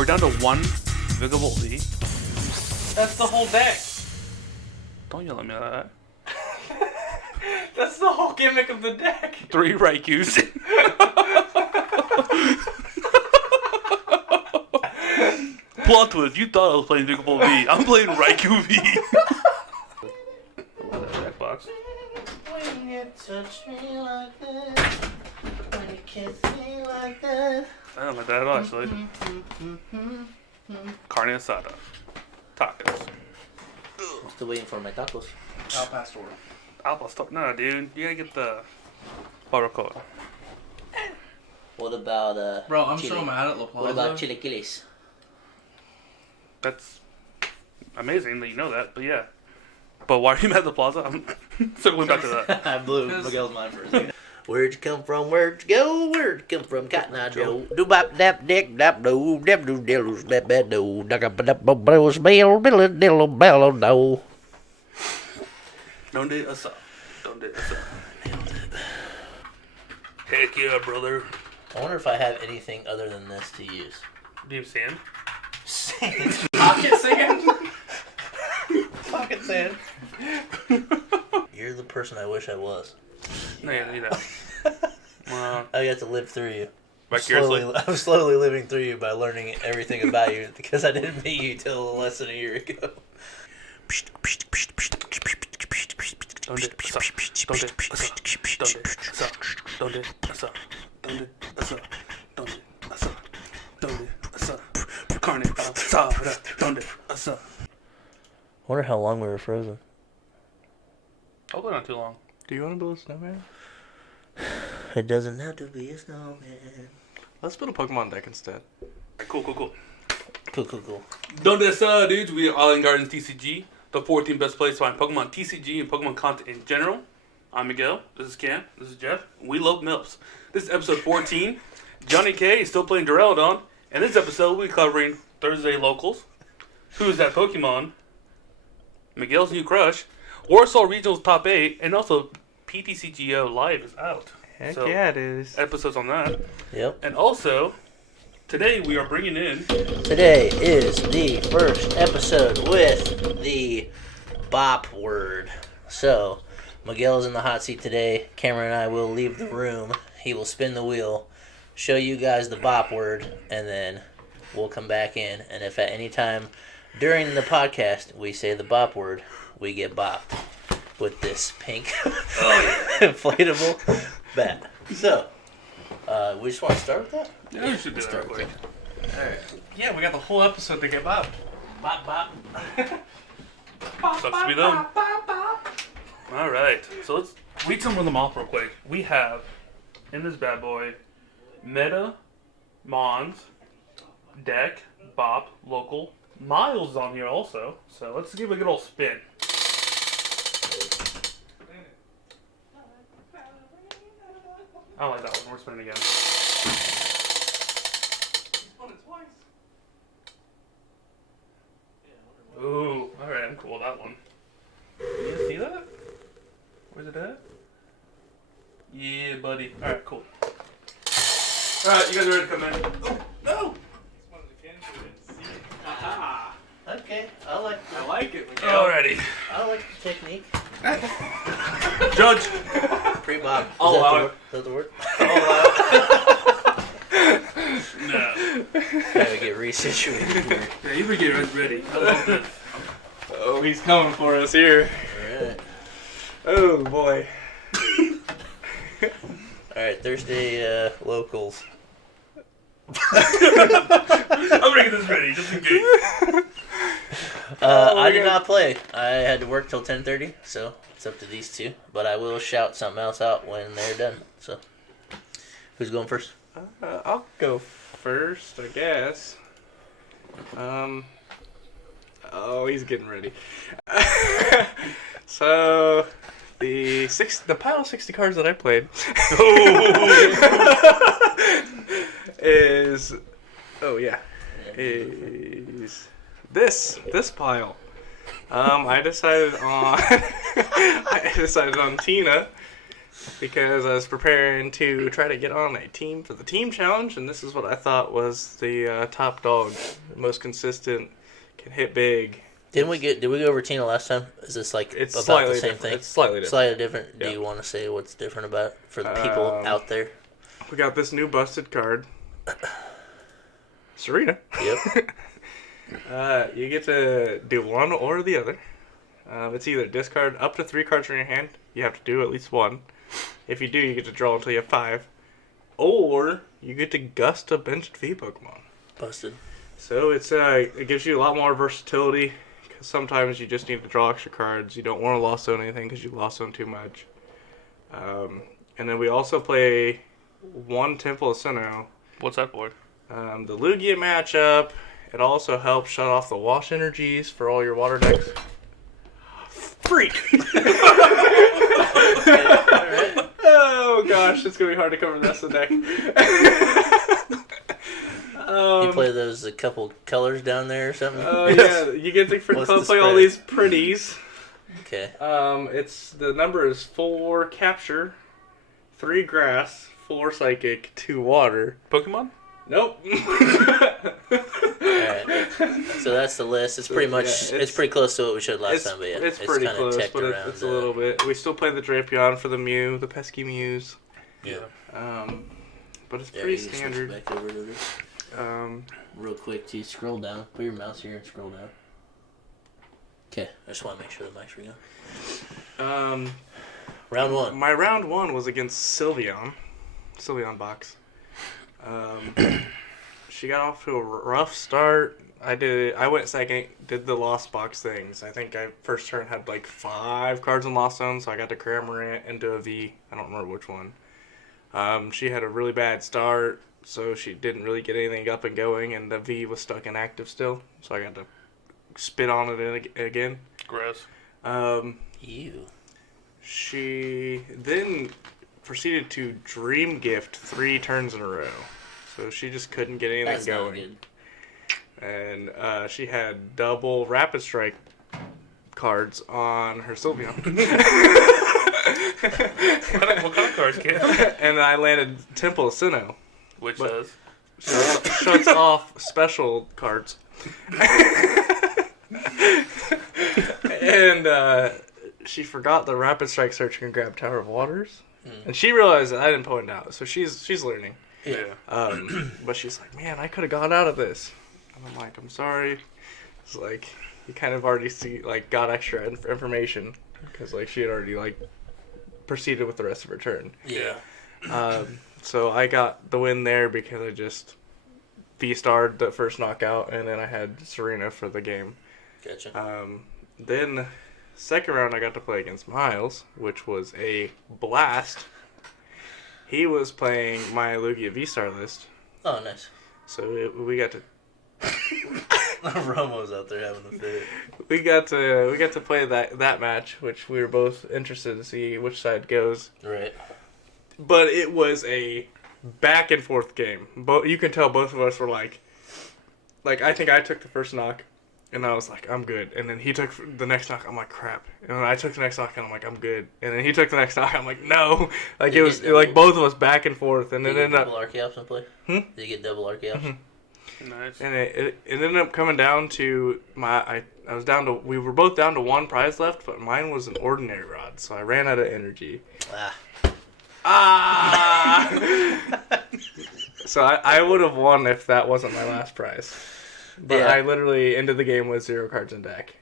We're down to one Vigavolt V. That's the whole deck. Don't yell at me like that. That's the whole gimmick of the deck. 3 Raikus. Plot twist, you thought I was playing Vigavolt V. I'm playing Raikou V. I love that Jackbox. When you touch me like that, when you kiss me like that. I don't like that at all, actually. Carne asada. Tacos. I'm still waiting for my tacos. Al Pastor. No, dude. You gotta get the barbacoa. What about Bro, I'm chili? so mad at La Plaza. What about chilaquiles? That's amazing that you know that, but yeah. But why are you mad at the plaza? I'm circling back to that. I blew Miguel's mind for a second. Where'd you come from? Where'd you go? Where'd you come from? Cotton Eye Joe. Do bop dap dick dap do dap do diddles dap dap do duck up dap bells bell biddle diddle bellow do. Donde asa. Donde asa. Heck yeah, brother. I wonder if I have anything other than this to use. Do you have sand? Sand. Pocket sand. Pocket sand. You're the person I wish I was. No, yeah, you know. Well, I got to live through you. vicariously. I'm slowly living through you by learning everything about you because I didn't meet you till less than a year ago. Donde asa. Donde asa. Donde asa. Donde asa. Donde asa. Donde asa. Carne asada. Donde asa. Wonder how long we were frozen. Hopefully not too long. Do you want to build a snowman? It doesn't have to be a snowman. Let's build a Pokemon deck instead. Cool. Cool. Donde asa, dudes. We are Island Gardens TCG, the 14th best place to find Pokemon TCG and Pokemon content in general. I'm Miguel. This is Cam. This is Jeff. We love MILFs. This is episode 14. Johnny K is still playing Duraludon. And this episode, we'll be covering Thursday locals. Who's that Pokemon? Miguel's new crush. Warsaw Regionals Top 8. And also, PTCGO Live is out. Heck So, yeah, it is. Episodes on that. Yep. And also, today we are bringing in... Today is the first episode with the bop word. So, Miguel's in the hot seat today. Cameron and I will leave the room. He will spin the wheel, show you guys the bop word, and then we'll come back in. And if at any time during the podcast we say the bop word, we get bopped with this pink inflatable bat. So, we just want to start with that? Yeah, we should do that real quick. Alright. Yeah, we got the whole episode to get bopped. Bop, bop. Sucks to be them. Alright, so let's read some of them off real quick. We have, in this bad boy, Meta, Mons, Deck, Bop, Local. Miles is on here also, so let's give it a good old spin. I don't like that one. We're spinning again. Ooh, alright, I'm cool with that one. You guys see that? Where's it at? Yeah, buddy. Alright, cool. Alright, you guys are ready to come in? Oh, no! Okay, I like it. Alrighty. I like the technique. Judge! Pre-bop. Is I'll allow it. Is that the word? No. Gotta get resituated here. Yeah, you better get ready. I love this. Oh, he's coming for us here. Alright. Oh, boy. Alright, Thursday locals. I'm gonna get this ready, just in case. I did not play. I had to work till 10:30, so it's up to these two. But I will shout something else out when they're done. So, who's going first? I'll go first, I guess. Oh, he's getting ready. So, the pile of 60 cards that I played is this pile. I decided on Tina, because I was preparing to try to get on a team for the team challenge, and this is what I thought was the top dog, most consistent, can hit big. Did we go over Tina last time? Is this like It's about slightly the same different. thing? It's slightly different. Slightly different. Yeah. Do you want to say what's different about it for the people out there? We got this new busted card. Serena. Yep. You get to do one or the other. It's either discard up to 3 cards from your hand. You have to do at least one. If you do, you get to draw until you have 5. Or you get to gust a benched V Pokemon. Busted. So it gives you a lot more versatility. Because sometimes you just need to draw extra cards. You don't want to lost zone anything because you lost zone too much. And then we also play one Temple of Sinnoh. What's that for? The Lugia matchup. It also helps shut off the wash energies for all your water decks. Freak! Alright. Oh gosh, it's gonna be hard to cover the rest of the deck. You play those a couple colors down there or something? Oh yeah, you get to What's the play all spread? these pretties. Okay. It's the number is 4 capture, 3 grass, 4 psychic, 2 water. Pokemon? Nope. Alright. So that's the list. It's pretty much, Yeah, it's pretty close to what we showed last time, but yeah. It's pretty kinda close, teched but around, it's a little bit. We still play the Drapion for the Mew, the pesky Mews. Yeah. But it's Yeah, pretty you can switch standard. back over to this. Real quick, too. Scroll down. Put your mouse here and scroll down. Okay. I just want to make sure the mic's ringing. Round 1. My round 1 was against Sylveon box. She got off to a rough start. I went second, did the lost box things. I think I first turn had like 5 cards in lost zone, so I got to Cramorant into a V. I don't remember which one. She had a really bad start, so she didn't really get anything up and going, and the V was stuck inactive still, so I got to spit on it again. Gross. Ew. She then proceeded to Dream Gift 3 turns in a row. So she just couldn't get anything That's going. not good. And she had double Rapid Strike cards on her Sylveon. What kind of cards, kid? And I landed Temple of Sinnoh. Which But- says? Shuts off special cards. And she forgot the Rapid Strike search and grab Tower of Waters. And she realized that I didn't point it out, so she's learning. Yeah. But she's like, man, I could have got out of this. And I'm like, I'm sorry. It's like, you kind of already got extra information. Because, she had already, proceeded with the rest of her turn. Yeah. So I got the win there because I just V-starred the first knockout, and then I had Serena for the game. Gotcha. Then, second round, I got to play against Miles, which was a blast. He was playing my Lugia V-Star list, Oh, nice. so we got to Romo's out there having a fit. we got to play that match, which we were both interested to see which side goes. Right. But it was a back and forth game. You can tell both of us were like I think I took the first knock, and I was like, I'm good. And then he took the next knock. I'm like, crap. And then I took the next knock, and I'm like, I'm good. And then he took the next knock. I'm like, no. Like Did it you was get double- both of us back and forth, and Did it you ended get up. double Archeops in play? Did you get double Archeops? Nice. And it ended up coming down to I was down to we were both down to 1 prize left, but mine was an ordinary rod, so I ran out of energy. So I would have won if that wasn't my last prize. But Yeah. I literally ended the game with 0 cards in deck.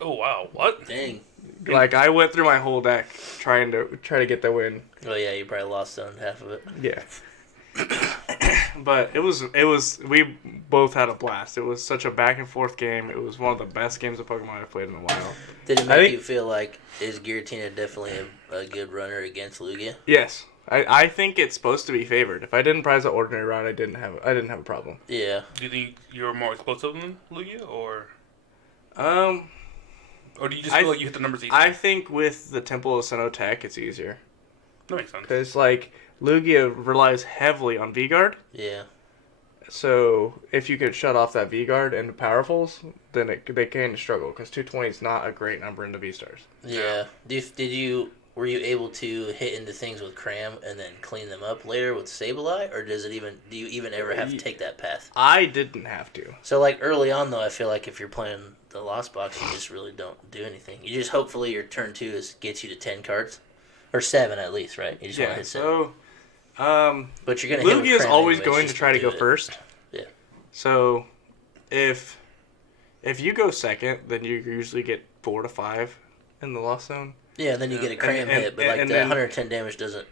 Oh, wow. What? Dang. I went through my whole deck trying to get the win. Oh, yeah, you probably lost on half of it. Yeah. But it was we both had a blast. It was such a back and forth game. It was one of the best games of Pokemon I've played in a while. Did it I make think- you feel like, is Giratina definitely a good runner against Lugia? Yes. I think it's supposed to be favored. If I didn't prize the ordinary round, I didn't have a problem. Yeah. Do you think you're more explosive than Lugia, or do you just I feel like you hit the numbers easy? I think with the Temple of Sinnoh tech, it's easier. That makes sense. Because, Lugia relies heavily on V-Guard. Yeah. So, if you could shut off that V-Guard into Powerfuls, then they kind of struggle. Because 220 is not a great number into V-Stars. Yeah. Did you were you able to hit into things with cram and then clean them up later with Sableye, or do you even ever have to take that path? I didn't have to. So like early on though, I feel like if you're playing the Lost Box, you just really don't do anything. You just hopefully your turn 2 gets you to 10 cards, or 7 at least, right? You just want to hit 7. So, but you're gonna hit with Lugia is cram always anyways, going just to try to go do it. first. Yeah. So, if you go second, then you usually get 4 to 5 in the Lost Zone. Yeah, and then you get a cram And- hit, but like and that then- 110 damage doesn't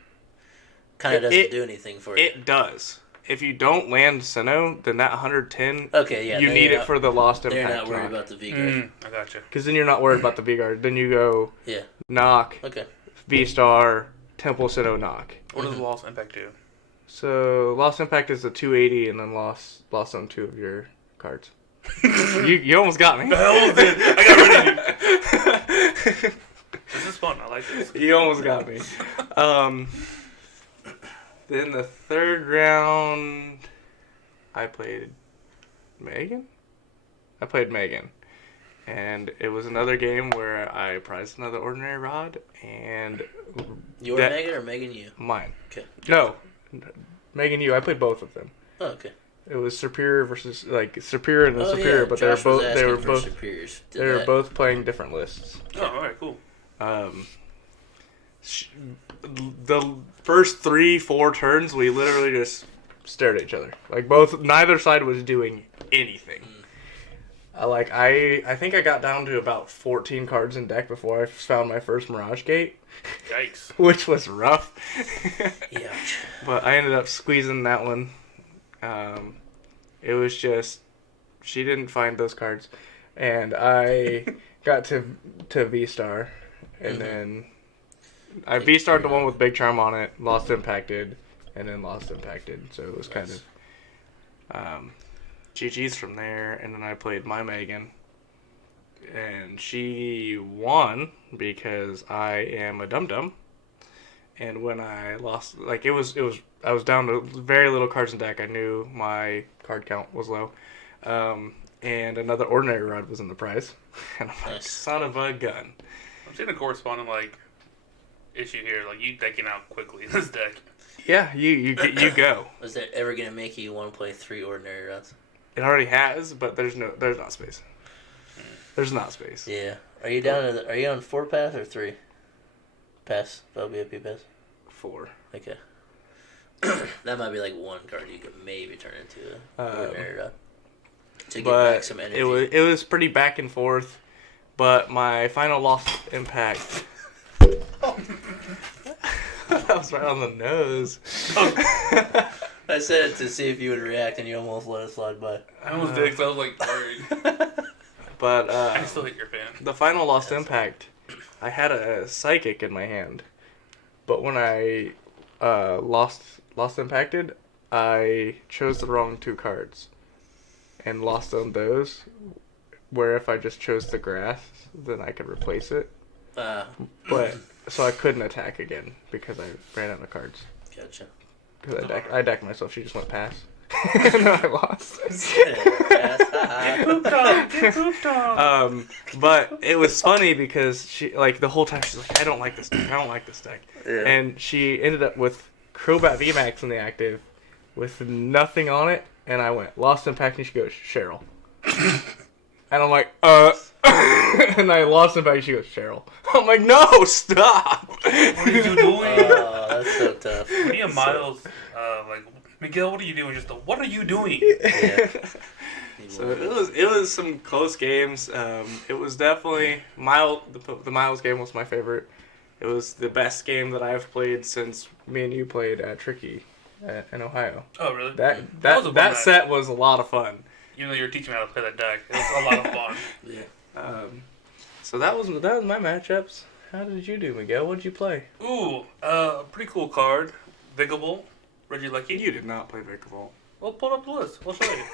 do anything for you. It does. If you don't land Sinnoh, then that 110, Okay, yeah. you then need you're it not- for the Lost Impact. They're not worried about the V-Guard. I gotcha. Because then you're not worried about the V-Guard. Then you go Yeah. Knock, Okay. V-Star, Temple Sinnoh Knock. What does the Lost Impact do? So Lost Impact is a 280 and then lost on 2 of your cards. you almost got me. I almost did. I got rid of you. This is fun. I like this. You almost got me. Then the third round, I played Megan. And it was another game where I prized another ordinary rod, and Your Megan or Megan you? mine. Okay. No, Megan, you. I played both of them. Oh, okay. It was Superior versus Superior and Superior, yeah. but Josh they was were asking for both superiors. Did they were that. both playing different lists. Oh, all right, cool. The first 3-4 turns, we literally just stared at each other. Like neither side was doing anything. I think I got down to about 14 cards in deck before I found my first Mirage Gate, Yikes. which was rough. Ouch. But I ended up squeezing that one. It was just she didn't find those cards, and I got to V-Star, and then I V-Starred the one with Big Charm on it, Lost Impacted, and then Lost Impacted. So it was kind of GG's from there, and then I played my Megan, and she won because I am a dum-dum. And when I lost, I was down to very little cards in deck. I knew my card count was low. And another ordinary rod was in the prize. And I'm like, Nice. son of a gun. I'm seeing a corresponding issue here. Like you decking out quickly in this deck. Yeah, you go. Was that ever gonna make you want to play 3 ordinary rods? It already has, but there's not space. There's not space. Yeah. Are you are you on 4 pass or 3? Pass. WP pass. 4. Okay. That might be like one card you could maybe turn into an ordinary rod. To get back some energy. It was pretty back and forth, but my final Lost Impact. That was right on the nose. I said it to see if you would react, and you almost let it slide by. I almost did because I was worried. But I still think you're a fan. the final Lost Impact, I had a Psychic in my hand, but when I lost Impacted, I chose the wrong 2 cards, and lost on those. Where if I just chose the grass, then I could replace it. But so I couldn't attack again because I ran out of cards. Gotcha. Because I decked myself. She just went pass. And then I lost. Get pooped on. But it was funny because she the whole time she's like, I don't like this deck. Yeah. And she ended up with Crobat VMAX in the active with nothing on it, and I went Lost Impact, and she goes Cheryl. And I'm like, and I lost Impact, and she goes Cheryl. I'm like, no, stop. What are you doing? Oh, that's so tough. Me and Miles, Miguel, what are you doing? What are you doing? Yeah. So it was some close games. It was definitely the Miles game was my favorite. It was the best game that I've played since me and you played at Tricky in Ohio. Oh, really? That was a fun night. set was a lot of fun. Even though you were teaching me how to play that deck, it was a lot of fun. Yeah. So that was my matchups. How did you do, Miguel? What did you play? Ooh, pretty cool card. Vigable. Reggie Lucky. You did not play Vicavolt. Well, pull up the list. I'll show you.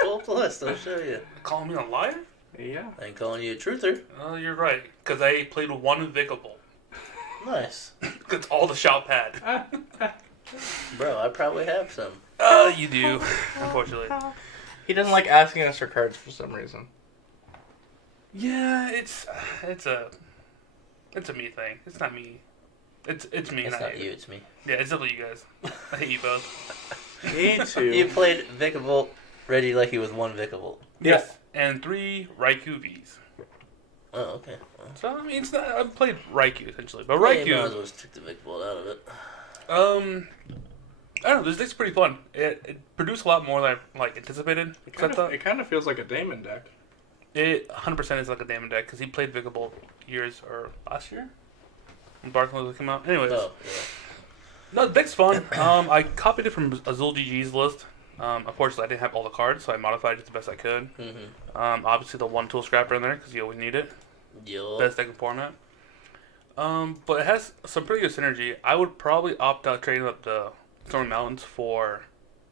Pull up the list. I'll show you. Calling me a liar? Yeah. I ain't calling you a truther. You're right. Because I played one Vigable. Nice. That's all the shop had. Bro, I probably have some. You do. Unfortunately. He doesn't like asking us for cards for some reason. Yeah, it's It's a me thing. It's not me. It's me. It's not not you, it's me. Yeah, it's definitely you guys. I hate you both. Me too. You played Vikavolt Regieleki with 1 Vikavolt. Yes, and 3 Raikou Vs. Oh, okay. Well, So I mean, it's not. I've played Raikou essentially, but you might as Raikou. well just took the Vikavolt out of it. I don't know. This deck's pretty fun. It produced a lot more than I anticipated. It kind of feels like a Damon deck. It 100% is like a Damon deck because he played Vikavolt last year when Barclays came out. Anyways, Oh, yeah. no, the deck's fun. I copied it from Azul GG's list. Unfortunately, I didn't have all the cards, so I modified it the best I could. Obviously, the 1 tool scrapper in there because you always need it. Yup. Best deck in format. But it has some pretty good synergy. I would probably opt out trading up the Stormy Mountains for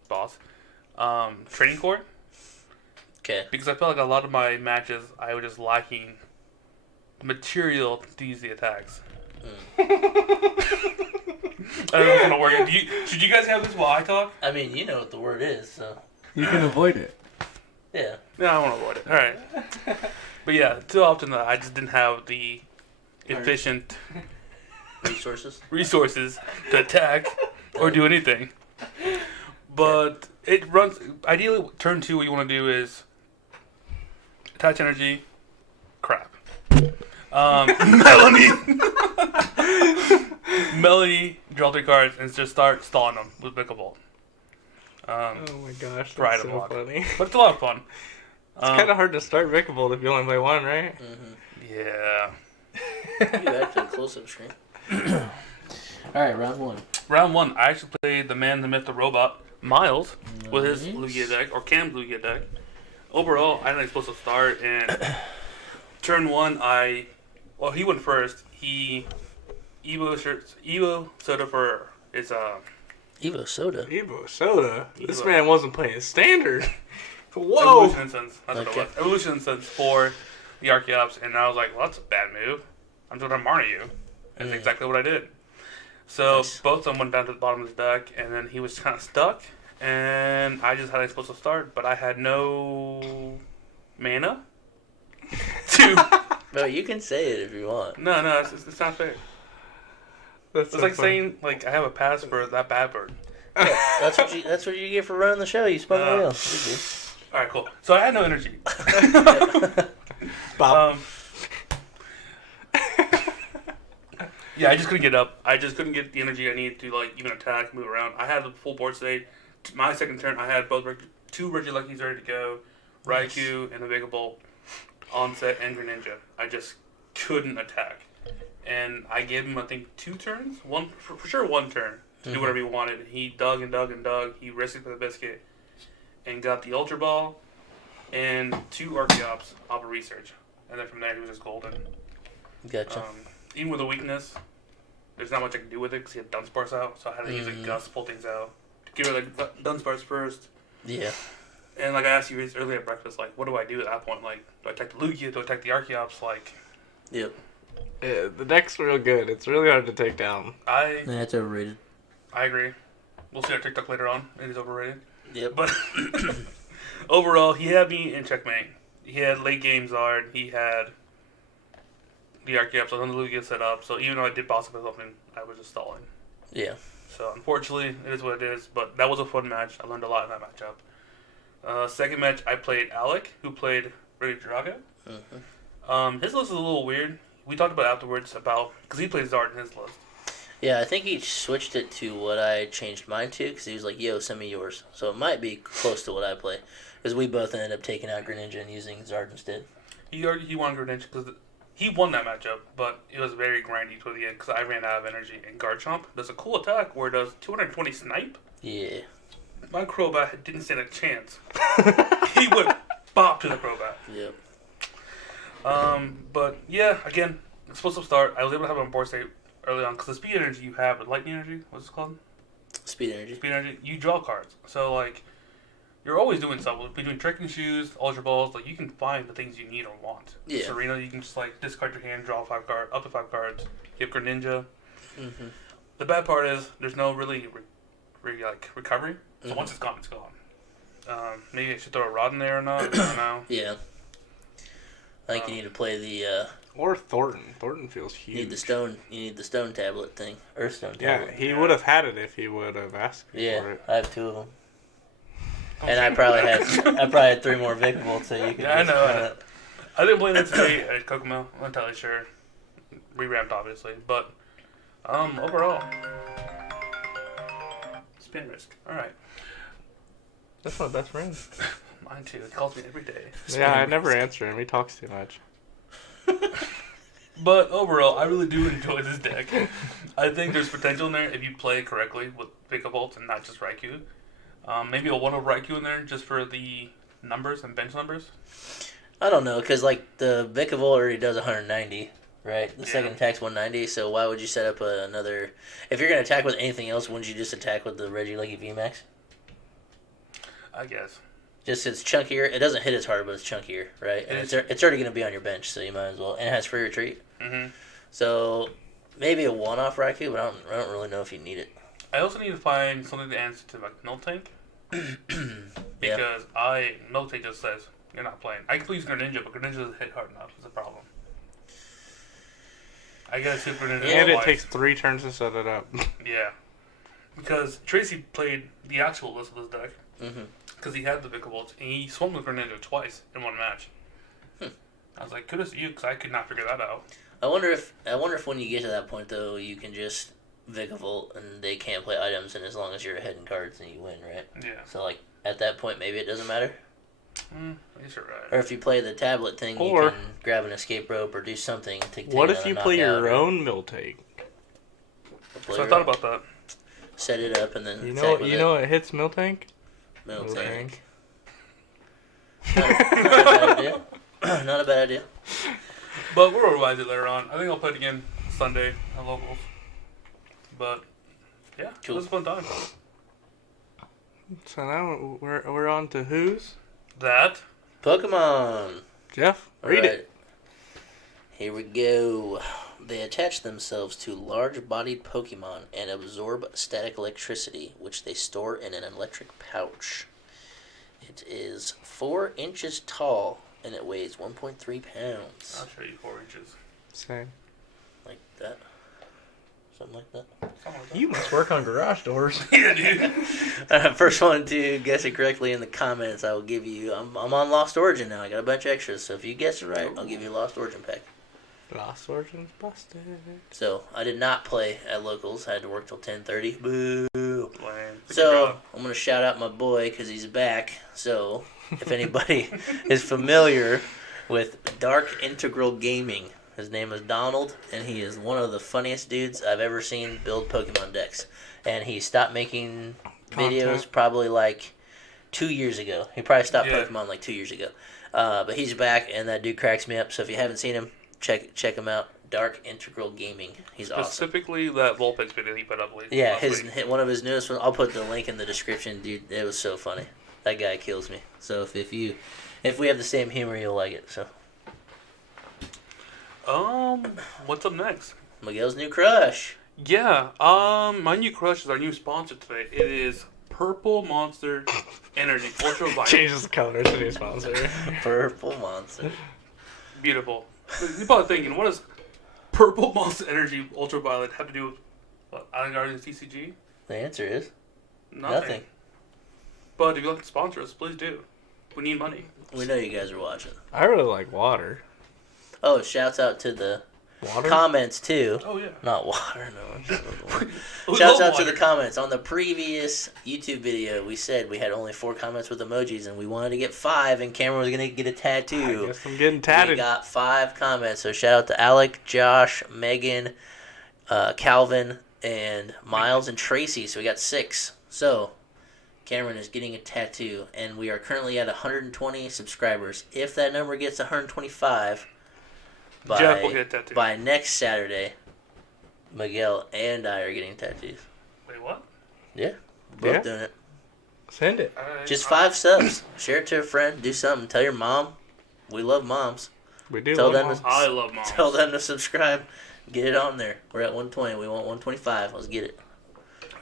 boss training core. Okay. Because I felt like a lot of my matches, I was just lacking material to use the attacks. I don't know if it's gonna work. Should you guys have this while I talk? I mean, you know what the word is, so. You can avoid it. Yeah. No, I want to avoid it. All right. But yeah, too often I just didn't have the efficient Resources. to attack or do anything. But it runs. Ideally, turn 2, what you want to do is attach energy. Crap. Melanie, draw 3 cards and just start stalling them with Vikavolt. Oh my gosh, Pride that's of so luck. funny. But it's a lot of fun. It's kind of hard to start Vikavolt if you only play 1, right? Yeah. You actually close up screen. Alright, round 1. Round 1, I actually played the man, the myth, the robot, Miles, with his Lugia deck, or Cam's Lugia deck. Overall, I didn't supposed to start, and turn 1, he went first. He Evo Soda for his Evo Soda. Evo Soda? This Evo. man wasn't playing standard. Whoa! Evolution Incense. That's what it was. Evolution Incense for the Archeops, and I was like, well, that's a bad move. I'm just gonna Marna you. That's exactly what I did. So Nice. both of them went down to the bottom of his deck, and then he was kind of stuck, and I just had a supposed to start, but I had no mana to. No, you can say it if you want. No, it's not fair. That's It's so like funny. saying like I have a pass for that bad bird. Yeah, that's what you get for running the show. You spun the wheel. All right, cool. So I had no energy. Bop. Yeah, I just couldn't get up. I just couldn't get the energy I needed to even attack, move around. I had the full board state. My second turn, I had both 2 Regielekis ready to go, Raikou and the Vikavolt on set and Greninja. I just couldn't attack, and I gave him I think 2 turns, one for sure 1 turn to do whatever he wanted. He dug and dug and dug. He risked it for the biscuit, and got the Ultra Ball and 2 Archeops off of research, and then from there he was just golden. Gotcha. Even with a weakness, there's not much I can do with it because he had Dunsparce out, so I had to use a Gust to pull things out. To get rid of the Dunsparce first. Yeah. And like I asked you earlier at breakfast, what do I do at that point? Like, do I attack the Lugia? Do I attack the Archeops? Yep. Yeah, the deck's real good. It's really hard to take down. Yeah, That's overrated. I agree. We'll see our TikTok later on. It is overrated. Yep. But overall, he had me in checkmate. He had late game Zard. He had the Archeops on the Lugia set up. So even though I did boss up something, I was just stalling. Yeah. So unfortunately, it is what it is. But that was a fun match. I learned a lot in that matchup. Second match, I played Alec, who played Ready Drago. His list is a little weird. We talked about it afterwards because he plays Zard in his list. Yeah, I think he switched it to what I changed mine to because he was like, yo, send me yours. So it might be close to what I play because we both ended up taking out Greninja and using Zard instead. He won Greninja because he won that matchup, but it was very grindy toward the end because I ran out of energy. And Garchomp does a cool attack where it does 220 snipe. Yeah. My Crobat didn't stand a chance. He would bop to the Crobat. Yep. But yeah, again, it's supposed to start. I was able to have it on board state early on because the speed energy you have, the lightning energy, what's it called? Speed energy. Speed energy. You draw cards, so you're always doing stuff between Trekking Shoes, Ultra Balls. You can find the things you need or want. Yeah. Serena, you can just discard your hand, draw up to 5 cards. You have Greninja. Mm-hmm. The bad part is there's no really recovery. So once it's gone, it's gone. Maybe I should throw a rod in there or not. I don't know. Yeah. I think you need to play the Or Thornton. Thornton feels huge. You need the stone tablet thing. Earthstone Yeah, tablet. he would have had it if he would have asked me for it. I have 2 of them. And I probably had 3 more Vic-Volts, so you could. Yeah, I know. I didn't play that today at Kokomo. I'm not entirely sure. Rewrapped, obviously, but overall, spin risk. All right. That's my best friend. Mine too. He calls me every day. Yeah, I never answer him. He talks too much. But overall, I really do enjoy this deck. I think there's potential in there if you play correctly with Vikavolt and not just Raikou. Maybe a one-over Raikou in there just for the numbers and bench numbers. I don't know, because like the Vikavolt already does 190, right? The second attack's 190, so why would you set up another... If you're going to attack with anything else, wouldn't you just attack with the Regieleki VMAX? I guess. Just it's chunkier. It doesn't hit as hard, but it's chunkier, right? And it's already going to be on your bench, so you might as well. And it has free retreat. Mm-hmm. So maybe a one-off Raikou, but I don't really know if you need it. I also need to find something to answer to like Miltank. Because Miltank just says, you're not playing. I can use Greninja, but Greninja doesn't hit hard enough. It's a problem. I got a Super Ninja And it twice. takes 3 turns to set it up. Yeah. Because Tracy played the actual list of this deck. Because he had the Vikavolt, and he swung with Greninja twice in one match. I was like, kudos to you, because I could not figure that out. I wonder if when you get to that point, though, you can just Vikavolt, and they can't play items, and as long as you're ahead in cards, then you win, right? Yeah. So, like, at that point, maybe it doesn't matter? I guess you're right. Or if you play the tablet thing, you can grab an escape rope or do something to take What if you play your own Miltank? So I thought about that. Set it up and then You know it hits Miltank? Miltank. Not a bad idea. Not a bad idea. But we'll revise it later on. I think I'll play it again Sunday at locals. But yeah, Cool. It was a fun time. So now we're on to whose? That. Pokemon. Jeff, read it. Here we go. They attach themselves to large-bodied Pokemon and absorb static electricity, which they store in an electric pouch. It is 4 inches tall, and it weighs 1.3 pounds. I'll show you 4 inches. Same. Like that. Something like that. You must work on garage doors. Yeah, dude. First one to guess it correctly in the comments, I will give you... I'm on Lost Origin now. I got a bunch of extras, so if you guess it right, I'll give you a Lost Origin pack. Lost Origins busted. So, I did not play at locals. I had to work till 10:30. Boo. Lame. So, I'm going to shout out my boy because he's back. So, if anybody is familiar with Dark Integral Gaming, his name is Donald, and he is one of the funniest dudes I've ever seen build Pokemon decks. And he stopped making videos probably like 2 years ago. He probably stopped Pokemon like 2 years ago. But he's back, and that dude cracks me up. So, if you haven't seen him, check him out. Dark Integral Gaming. He's awesome. Specifically that Vulpix video he put up late. Yeah, one of his newest ones. I'll put the link in the description, dude. It was so funny. That guy kills me. So if we have the same humor, you'll like it. So. What's up next? Miguel's new crush. Yeah. My new crush is our new sponsor today. It is Purple Monster Energy Ultra Violet. Changes the color to new sponsor. Purple Monster. Beautiful. You're probably thinking, what does Purple Monster Energy Ultraviolet have to do with what, Island Gardens TCG? The answer is Nothing. But if you'd like to sponsor us, please do. We need money. We know you guys are watching. I really like water. Oh, shouts out to the Water? comments too. Oh, yeah. Not water, no. We Shouts love out to water. the comments. On the previous YouTube video, we said we had only 4 comments with emojis, and we wanted to get 5, and Cameron was going to get a tattoo. I guess I'm getting We tatted. got 5 comments, so shout out to Alec, Josh, Megan, Calvin, and Miles and Tracy. So we got 6. So Cameron is getting a tattoo, and we are currently at 120 subscribers. If that number gets 125 Jeff will get a tattoo. by next Saturday, Miguel and I are getting tattoos. Wait, what? Yeah, we're both Yeah. doing it. Send it. Just 5 subs. Share it to a friend. Do something. Tell your mom. We love moms. We do. Tell love them moms. to- I love moms. Tell them to subscribe. Get it on there. We're at 120. We want 125. Let's get it.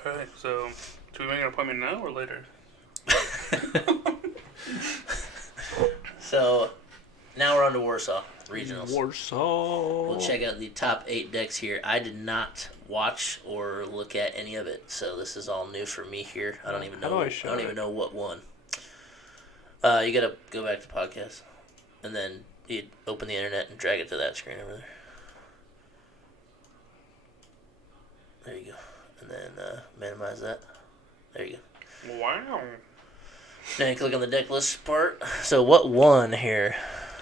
Alright, so should we make an appointment now or later? So, now we're on to Warsaw. regionals. Warsaw. We'll check out the top 8 decks here. I did not watch or look at any of it, so this is all new for me here. I don't even know. I don't even know what won. You gotta go back to podcast, and then you open the internet and drag it to that screen over there. There you go, and then minimize that. There you go. Wow. Then you click on the deck list part. So what won here?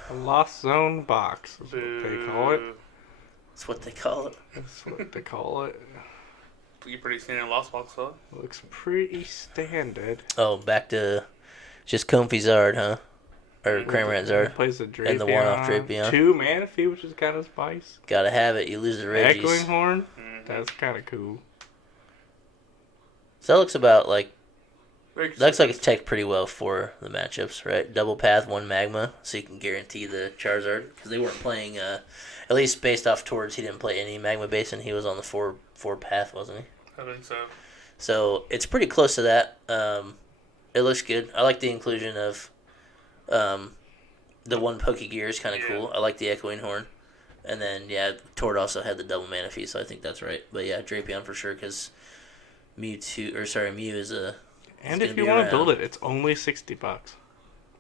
A Lost Zone box is what they call it. That's what they call it. That's what they call it. You pretty standard Lost Box, huh? Looks pretty standard. Oh, back to just Comfy Zard, huh? Or Cramorant Zard. Plays the Drapion. And the one-off Drapion. 2 Manaphy, which is kind of spice. Gotta have it. You lose the Regis. Echoing Horn. Mm-hmm. That's kind of cool. So that looks about like... Very Looks like it's teched pretty well for the matchups, right? Double path, 1 magma, so you can guarantee the Charizard. Because they weren't playing, at least based off towards, he didn't play any magma base, and he was on the 4 path, wasn't he? I think so. So it's pretty close to that. It looks good. I like the inclusion of the 1 Pokegear is kind of cool. I like the Echoing Horn. And then, yeah, Tord also had the double Manaphy, so I think that's right. But yeah, Drapion for sure, because Mew is a... And if you want to build it, it's only $60.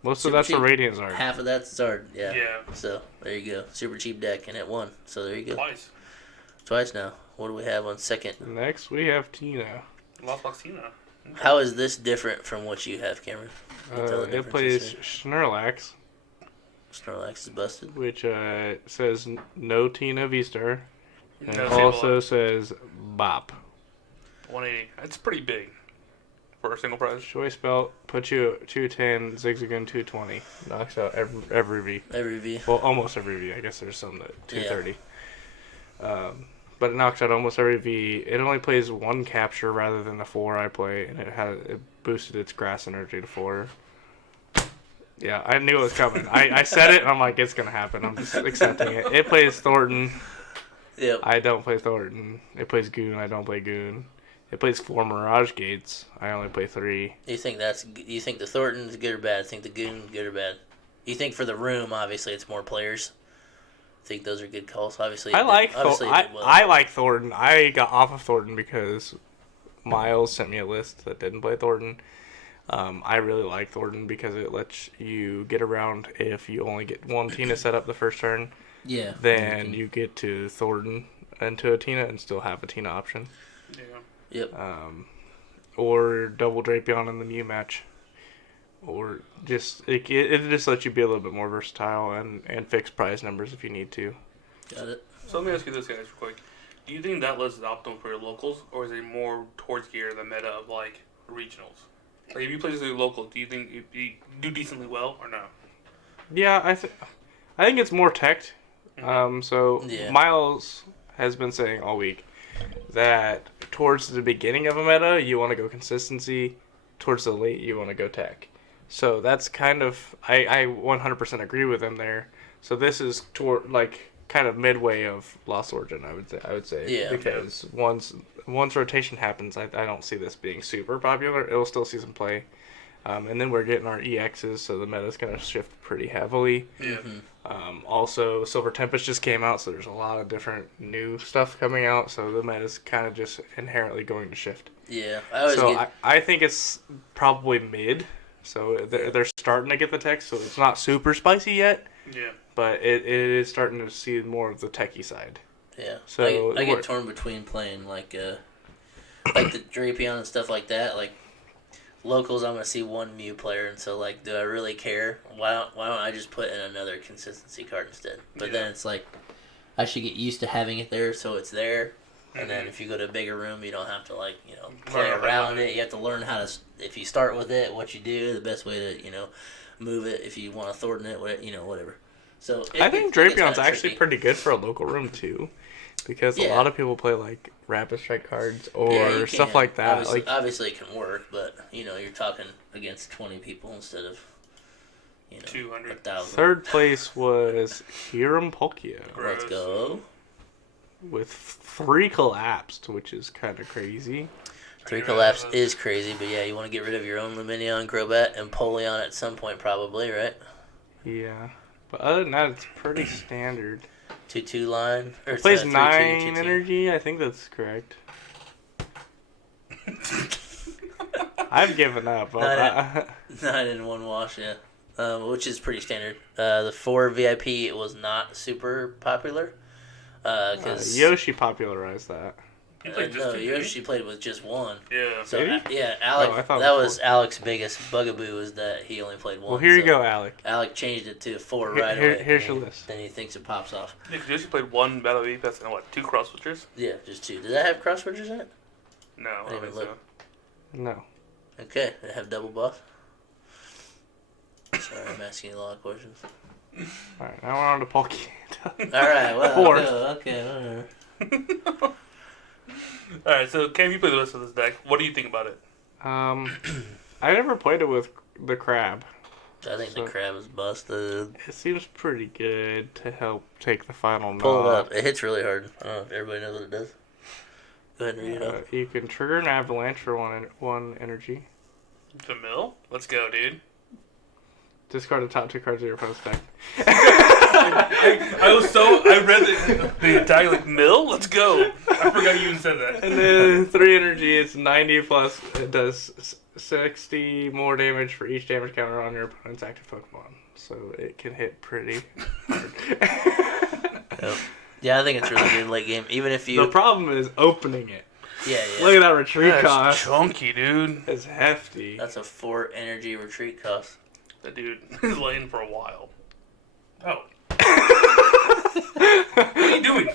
Most of that's cheap. a Radiant Zard. Half of that's Zard, yeah. Yeah. So, there you go. Super cheap deck, and it won. So, there you go. Twice Now. What do we have on second? Next, we have Tina. Lost Box Tina. Okay. How is this different from what you have, Cameron? It plays Snorlax, Snorlax is busted. which says no Tina V-Star. And No it table also up. says Bop. 180. It's pretty big for a single prize. Choice Belt puts you at 210, Zigzagoon 220. Knocks out every V. Every V. Well, almost every V. I guess there's some that 230. But it knocks out almost every V. It only plays 1 capture rather than the 4 I play, and it boosted its grass energy to 4. Yeah, I knew it was coming. I said it, and I'm like, it's gonna happen. I'm just accepting it. It plays Thornton. Yep. I don't play Thornton. It plays Goon. I don't play Goon. It plays 4 Mirage Gates. I only play 3. You think the Thornton's good or bad? Think the Goon good or bad? You think for the room, obviously, it's more players. Think those are good calls. Obviously, I like Thornton. I got off of Thornton because Miles sent me a list that didn't play Thornton. I really like Thornton because it lets you get around if you only get 1 Tina set up the first turn. Yeah. Then you get to Thornton into a Tina and still have a Tina option. Yeah. Yep. Or double Drapion in the Mew match. Or just it just lets you be a little bit more versatile and fix prize numbers if you need to. Got it. So let me ask you this, guys, real quick. Do you think that list is optimal for your locals, or is it more towards gear the meta of like regionals? Like if you play this local, do you think you do decently well or no? Yeah, I think it's more teched. So Yeah. Miles has been saying all week that towards the beginning of a meta you want to go consistency, towards the late you want to go tech. So that's kind of I 100% agree with him there. So this is toward like kind of midway of Lost Origin, I would say. Yeah. Because once rotation happens, I don't see this being super popular. It'll still see some play. And then we're getting our EXs, so the meta's going to shift pretty heavily. Yeah. Also, Silver Tempest just came out, so there's a lot of different new stuff coming out, so the meta's kind of just inherently going to shift. Yeah. I think it's probably mid, so they're starting to get the tech, so it's not super spicy yet, Yeah. but it is starting to see more of the techie side. Yeah. So I get torn between playing like the Drapion and stuff like that. Like locals, I'm gonna see 1 Mew player, and so like, do I really care? Why don't I just put in another consistency card instead? But then it's like, I should get used to having it there, so it's there. And then if you go to a bigger room, you don't have to play around it. You have to learn how to. If you start with it, what you do, the best way to move it. If you want to Thornton it, whatever. So I think Drapion's actually pretty good for a local room too, because a lot of people play like Rapid Strike cards or stuff like that. Obviously it can work, but you're talking against 20 people instead of 200. 1,000. Third place was Hiram Polkia Let's go. with 3 collapsed, which is kind of crazy. 3 collapse is crazy, but yeah, you want to get rid of your own Luminion, Crobat, and Polion at some point probably, right? Yeah. But other than that, it's pretty standard. 2/2 line. Or It plays 3/2, 9 2/2. energy. I think that's correct. I've given up. 9 in 1 wash, yeah. Which is pretty standard. The 4 VIP it was not super popular. Yoshi popularized that. No, Yoshi played with just 1. Yeah. So Did he? yeah, Alec. I thought that it was was Alec's biggest bugaboo was that he only played 1. Well, here you so go, Alec. Alec changed it to 4 right away. Here's your list. Then he thinks it pops off. Yeah, 'cause Yoshi played 1 Battle of Pass and 2 cross switchers? Yeah, just 2. Did that have cross switchers in it? No, I didn't don't even think look. so. No. Okay, did it have double buff? Sorry, I'm asking you a lot of questions. Alright, now we're on to Pokemon. Alright, well, Fourth. okay, whatever. Alright, so Cam, you play the rest of this deck. What do you think about it? I never played it with the crab. I think the crab is busted. It seems pretty good to help take the final Pull it knock. up. It hits really hard. I don't know if everybody knows what it does. Go ahead and read it up. You can trigger an avalanche for one energy. The mill? Let's go, dude. Discard the top 2 cards of your opponent's deck. I read the attack like, mill? Let's go. I forgot you even said that. And then 3 energy is 90 plus. It does 60 more damage for each damage counter on your opponent's active Pokemon. So it can hit pretty hard. Yep. Yeah, I think it's really good late game. Even if you... The problem is opening it. Yeah. Look at that retreat That's cost. chunky, dude. It's hefty. That's a 4 energy retreat cost. That dude is laying for a while. Oh. What are you doing?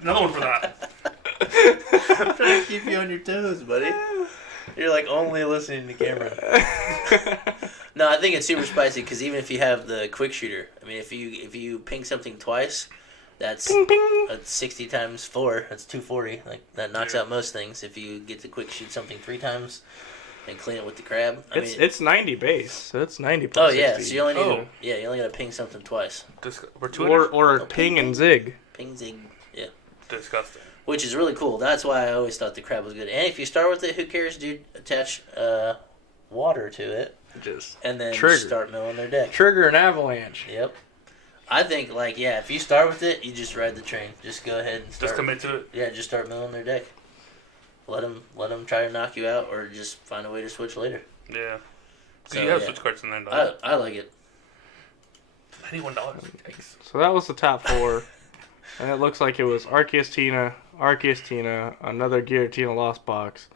Another one for that. I'm trying to keep you on your toes, buddy. You're like only listening to camera. No, I think it's super spicy because even if you have the quick shooter, I mean, if you ping something twice, that's Ping, ping. that's 60 times 4. That's 240. Like that knocks out most things. If you get to quick shoot something 3 times and clean it with the crab, It's 90 base, so it's 90 plus Oh yeah, 60. so you only need you only gotta ping something twice. Or ping and zig. Ping zig, yeah. Disgusting. Which is really cool. That's why I always thought the crab was good. And if you start with it, who cares, dude? Attach water to it, Just and then trigger. start milling their deck. Trigger an avalanche. Yep. I think if you start with it, you just ride the train. Just go ahead and start. Just commit to it. Yeah, just start milling their deck. Let them try to knock you out, or just find a way to switch later. Yeah. So, you have switch cards in there, though. I like it. $91. Yikes. So that was the top 4. And it looks like it was Arceus Tina, another Giratina Lost Box,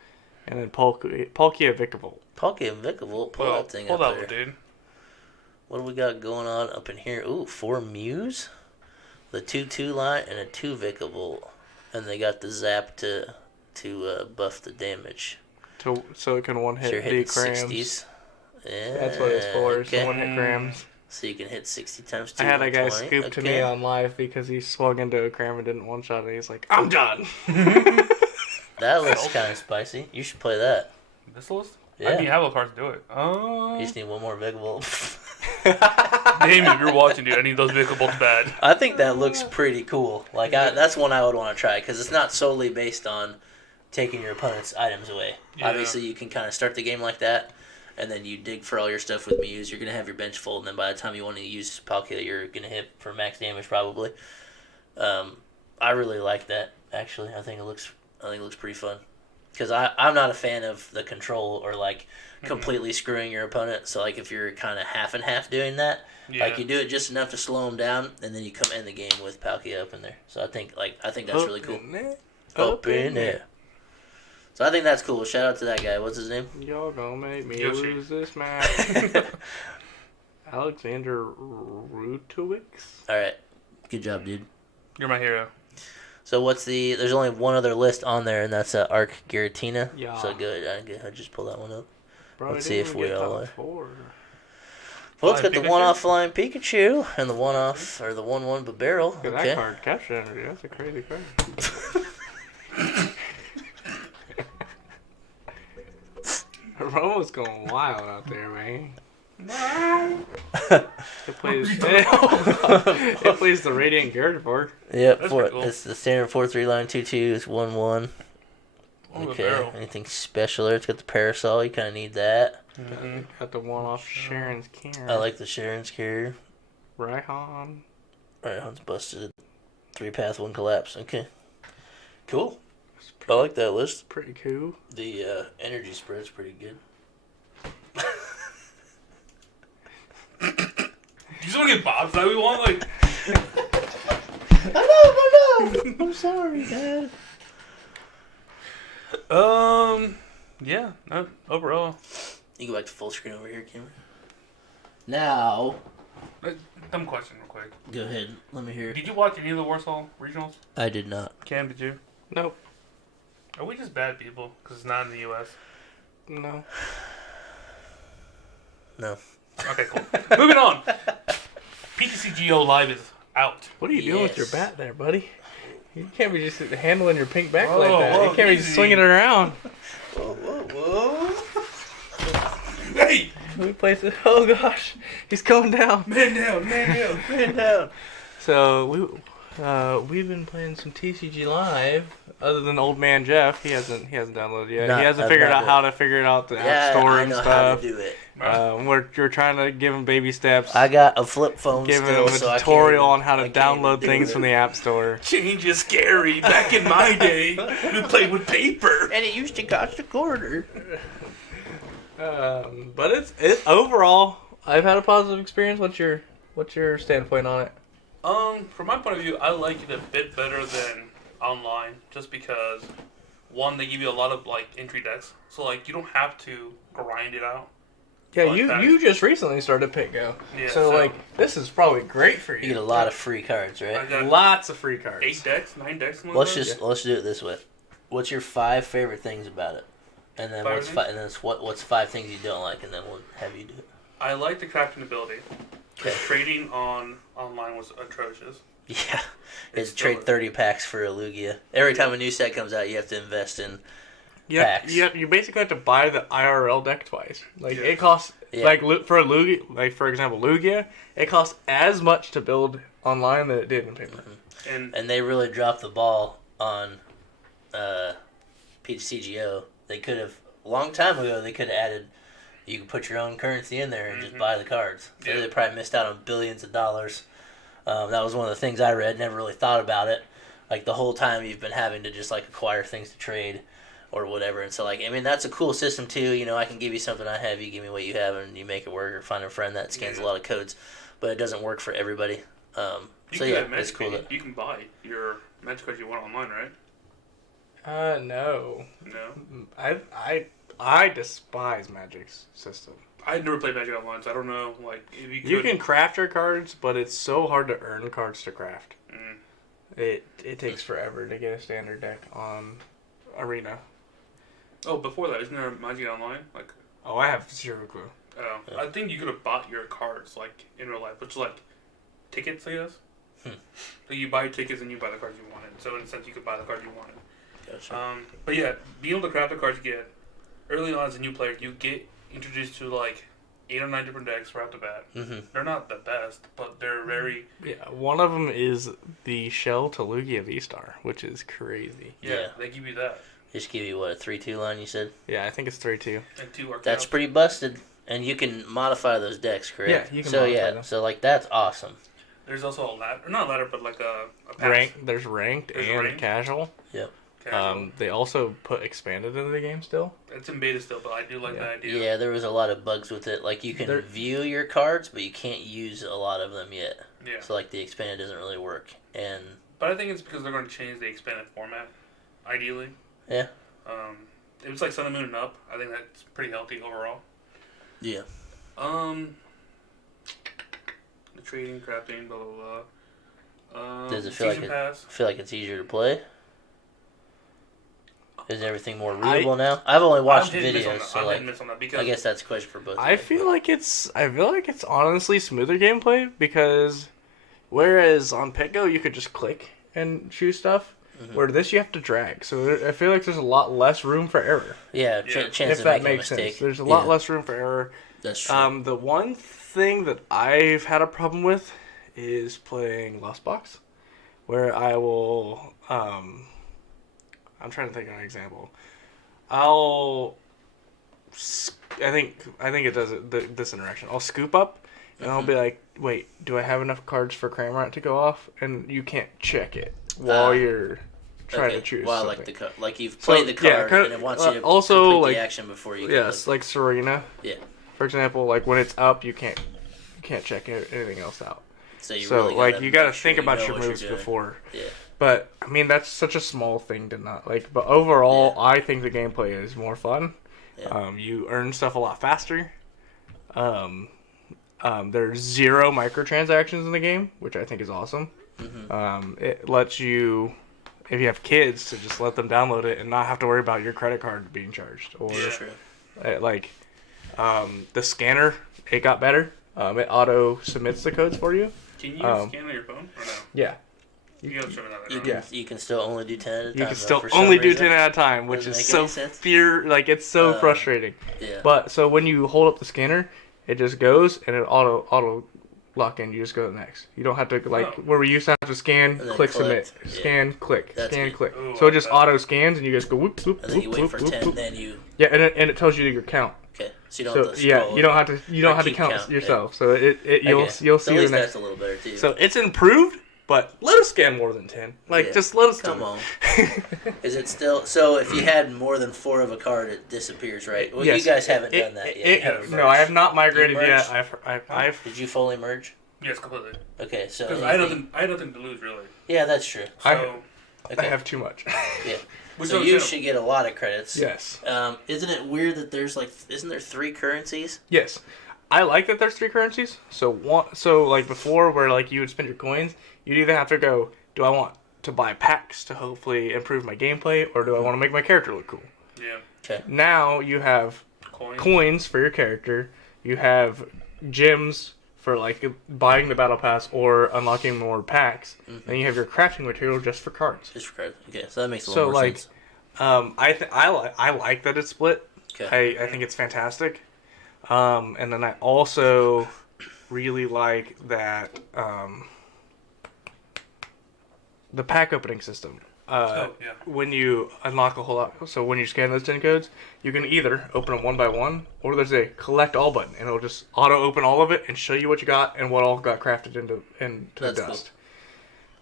and then Palkia Vikavolt. Palkia Vikavolt, pull that thing up there. Dude. What do we got going on up in here? Ooh, 4 Mews, the 2/2 line, and a 2 Vikavolt. And they got the zap to buff the damage. So it can one-hit So you're the hitting crams. 60s. Yeah, That's what it's for, okay. so one-hit crams. So you can hit 60 times 2. I had a guy 120. scoop to me on live because he swung into a cram and didn't one-shot it. He's like, I'm done! That looks kind of spicy. You should play that. This list? Yeah. I didn't have a card to do it. You just need one more Vikavolt. Damn, if you're watching, dude, I need those vehicle bolts bad. I think that looks pretty cool. Like that's one I would want to try because it's not solely based on taking your opponent's items away. Yeah. Obviously, you can kind of start the game like that, and then you dig for all your stuff with Mews. You're gonna have your bench full, and then by the time you want to use Palkia, you're gonna hit for max damage probably. I really like that. Actually, I think it looks pretty fun. Because I'm not a fan of the control or like completely screwing your opponent. So like if you're kind of half and half doing that, like you do it just enough to slow them down, and then you come end the game with Palkia up in there. So I think that's really cool. Up in there. So I think that's cool. Shout out to that guy. What's his name? Y'all gonna make me Yoshi. lose this match. Alexander Rutowicz? All right, good job, dude. You're my hero. So there's only one other list on there, and that's Arc Giratina. Yeah. So good. I just pull that one up. Bro, Let's I see didn't if even we get all top are. 4. Well, it's got Flying the Pikachu? one-off Flying Pikachu and the one-off, or the 1/1 Barrel. Look at Okay. that card, capture energy. That's a crazy card. Romo's going wild out there, man. It plays the Radiant Gardevoir. Yep, That's pretty cool. it's the standard 4/3 line 2/2. It's 1/1. Oh, the Okay. barrel. Anything special there? It's got the Parasol. You kind of need that. Mm-hmm. Got the one off Sharon's Karen. I like the Sharon's carrier. Raihan. Alright, Hunt's busted. 3 path, 1 collapse. Okay. Cool. I like that list. Pretty cool. The energy spread's pretty good. You just want to get Bob's that we want? Like, I know. I'm sorry, Dad. yeah, overall. You go back to full screen over here, Cameron. Now, Dumb question, real quick. go ahead. Let me hear it. Did you watch any of the Warsaw regionals? I did not. Cam, did you? Nope. Are we just bad people? Because it's not in the U.S. No. No. Okay, cool. Moving on. PTCGO Live is out. What are you doing with your Yes. bat there, buddy? You can't be just handling your pink back Whoa, like that. whoa, You can't be easy. just swinging it around. Whoa. Hey! We place it. Oh gosh, he's going down. Man down, man down. Man down. So we've been playing some TCG Live. Other than old man Jeff, he hasn't downloaded yet. He hasn't figured out how to figure it out the app store I and know stuff. how to do it. We're trying to give him baby steps. I got a flip phone Giving still, him a so I tutorial can't on how to even- I can't download even do things it. from the app store. Change is scary. Back in my day, we played with paper. And it used to cost a quarter. But it's overall, I've had a positive experience. What's your standpoint on it? From my point of view, I like it a bit better than online, just because one, they give you a lot of like entry decks, so like you don't have to grind it out. Yeah, Like that. you just recently started PitGo, Yeah, so like this is probably great for you. You get a lot of free cards, I right? got Lots of free cards. 8 decks, 9 decks. Something Let's like that. let's do it this way. What's your 5 favorite things about it? And then Five things? what's 5 things you don't like, and then we'll have you do it. I like the crafting ability. Okay. Trading online was atrocious. Yeah, it's It's trade still- 30 packs for a Lugia. Every time a new set comes out, you have to invest in. Yeah, Packs. you basically have to buy the IRL deck twice. Like Yeah. it costs Yeah. like for a Lugia, like for example Lugia, it costs as much to build online than it did in paper. And And they really dropped the ball on PCGO. They could have, a long time ago, they could have added, you could put your own currency in there and just buy the cards. So Yeah. they probably missed out on billions of dollars. That was one of the things I read, never really thought about it. Like the whole time you've been having to just like acquire things to trade or whatever. And so like, I mean, that's a cool system too. You know, I can give you something I have, you give me what you have, and you make it work, or find a friend that scans a lot of codes. But it doesn't work for everybody. you So can yeah, get it's magic. cool. That, You can buy your magic cards you want online, right? No, No. I despise Magic's system. I never played Magic online, so I don't know. Like, if you could, You can craft your cards, but it's so hard to earn cards to craft. Mm. It takes forever to get a standard deck on Arena. Oh, before that, isn't there Magic online? Like, Oh, I have zero clue. I think you could have bought your cards like in real life, which is like tickets, I guess. So you buy tickets and you buy the cards you wanted. So in a sense, you could buy the cards you wanted. gotcha. But yeah, being able to craft the cards you get early on as a new player, you get introduced to like 8 or 9 different decks right off the bat. Mm-hmm. They're not the best, but they're very Yeah, one of them is the Shell to Lugia V-Star, which is crazy. Yeah. They give you that Just give you what, a 3-2 line, you said? Yeah, I think it's 3-2. and 2 archetypes. That's pretty busted. And you can modify those decks, correct? Yeah, you can so modify yeah, them. so like that's awesome. There's also a ladder, not a ladder, but like a pass. There's ranked There's and ranked. casual. Casual. They also put expanded into the game still. It's in beta still, but I do like Yeah. that idea. Yeah, there was a lot of bugs with it. Like you can There- view your cards, but you can't use a lot of them yet. Yeah. So like the expanded doesn't really work. And But I think it's because they're going to change the expanded format, ideally. yeah, It was like Sun and Moon and Up. I think that's pretty healthy overall. yeah. The trading, crafting, blah blah blah. Does it feel like Season it- Pass. I feel like it's easier to play. Is everything more readable now? I've only watched I'm hit and miss on videos, that. so I'm hit like and miss on that because I guess that's a question for both. I of you. feel like it's honestly smoother gameplay because whereas on PitGo you could just click and choose stuff, where this you have to drag. So I feel like there's a lot less room for error. Yeah, Yeah. chance If of that making a makes mistake. sense, there's a lot Yeah, less room for error. That's true. The one thing that I've had a problem with is playing Lost Box, where I will. I'm trying to think of an example. I think it does it this interaction. I'll scoop up, and I'll be like, wait, do I have enough cards for Cramorant to go off? And you can't check it while you're trying to choose Well, something. like you've played the card and it wants you to also, complete like, the action before you. Yes, like Serena. Yeah. For example, like when it's up, you can't check anything else out. So really like you gotta think about your what moves before. Yeah. But I mean that's such a small thing to not like. But overall, I think the gameplay is more fun. Yeah. You earn stuff a lot faster. There's 0 microtransactions in the game, which I think is awesome. Mm-hmm. It lets you, if you have kids, to just let them download it and not have to worry about your credit card being charged. Or the scanner, it got better. It auto submits the codes for you. Can you scan on your phone or no? Yeah. You gotta show me that. You can still only do 10 at a time. You can still only do 10 at a time, which is so it's so frustrating. Yeah. But so when you hold up the scanner, it just goes and it auto lock in. You just go to the next. You don't have to where we used to have to scan, click, submit, scan, click, scan, click. Ooh, so it just auto scans and you just go whoop whoop And then you whoop, wait whoop, for whoop, 10, whoop. then you. Yeah, and it tells you your count. Okay, so you don't have to scroll. you don't have to count yourself. So you'll see the next. That's a little better too. So it's improved, but let us scan more than 10. Just let us Come on. Is it still so? If you had more than 4 of a card, it disappears, right? Well, yes, you guys haven't done that yet. No, I have not migrated yet. I've. Did you fully merge? Yes, completely. Okay, so because I had nothing to lose really. Yeah, that's true. So I have too much. Yeah. So you should get a lot of credits. Yes. Isn't it weird that there's isn't there 3 currencies? Yes. I like that there's 3 currencies. So before where you would spend your coins, you'd either have to go, do I want to buy packs to hopefully improve my gameplay, or do I want to make my character look cool? Yeah. Okay. Now you have coins for your character. You have gems for buying the battle pass or unlocking more packs. Mm-hmm. Then you have your crafting material just for cards. Just for cards. Okay, so that makes a lot more sense. I like that it's split. Okay. I think it's fantastic. And then I also really like that the pack opening system. When you unlock a whole lot, so when you scan those 10 codes, you can either open them one by one, or there's a collect all button, and it'll just auto open all of it and show you what you got and what all got crafted into the dust.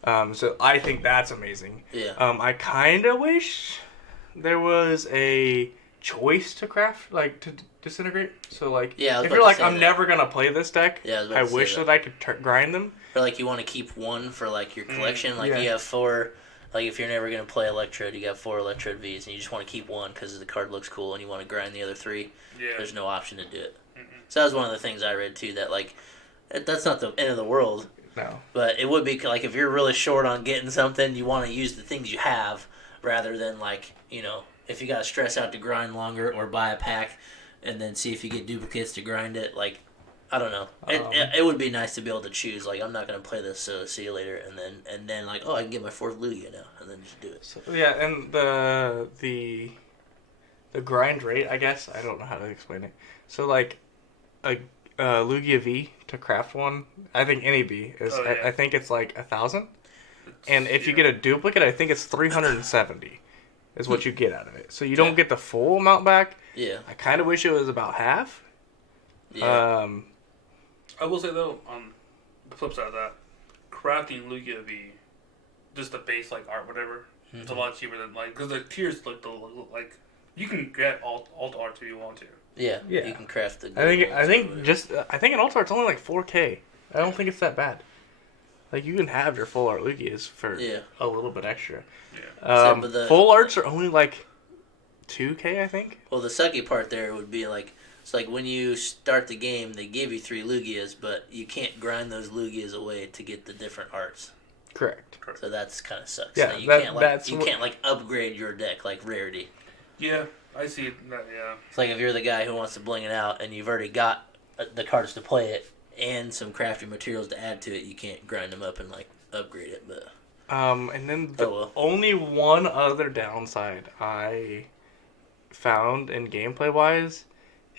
Cool. So I think that's amazing. Yeah. I kind of wish there was a choice to craft, to disintegrate. So if you're I'm never gonna play this deck, I wish that I could grind them. Or you want to keep one for your collection. You have 4. If you're never going to play Electrode, you got 4 Electrode Vs, and you just want to keep one because the card looks cool, and you want to grind the other 3. Yeah. There's no option to do it. Mm-mm. So that was one of the things I read too. That that's not the end of the world. No. But it would be if you're really short on getting something, you want to use the things you have rather than if you got to stress out to grind longer or buy a pack, and then see if you get duplicates to grind it. I don't know. It would be nice to be able to choose. I'm not gonna play this. So see you later. And then oh, I can get my 4th Lugia now, and then just do it. So, yeah, and the grind rate, I guess I don't know how to explain it. So a Lugia V to craft one, I think any V is. I think it's 1,000. And if you get a duplicate, I think it's 370 is what you get out of it. So you don't get the full amount back. Yeah. I kind of wish it was about half. Yeah. I will say though, on the flip side of that, crafting Lugia V, just the base art whatever, it's a lot cheaper than because the tiers you can get alt art if you want to. Yeah. You can craft the. I think an alt art's only 4K. I don't think it's that bad. You can have your full art Lugias for a little bit extra. Yeah. Full arts are only 2K, I think. Well, the sucky part there would be it's when you start the game, they give you 3 Lugias, but you can't grind those Lugias away to get the different arts. Correct. So that's kind of sucks. Yeah, you can't upgrade your deck rarity. Yeah, I see that. Yeah. It's if you're the guy who wants to bling it out, and you've already got the cards to play it and some crafting materials to add to it, you can't grind them up and upgrade it. But and then only one other downside I found in gameplay wise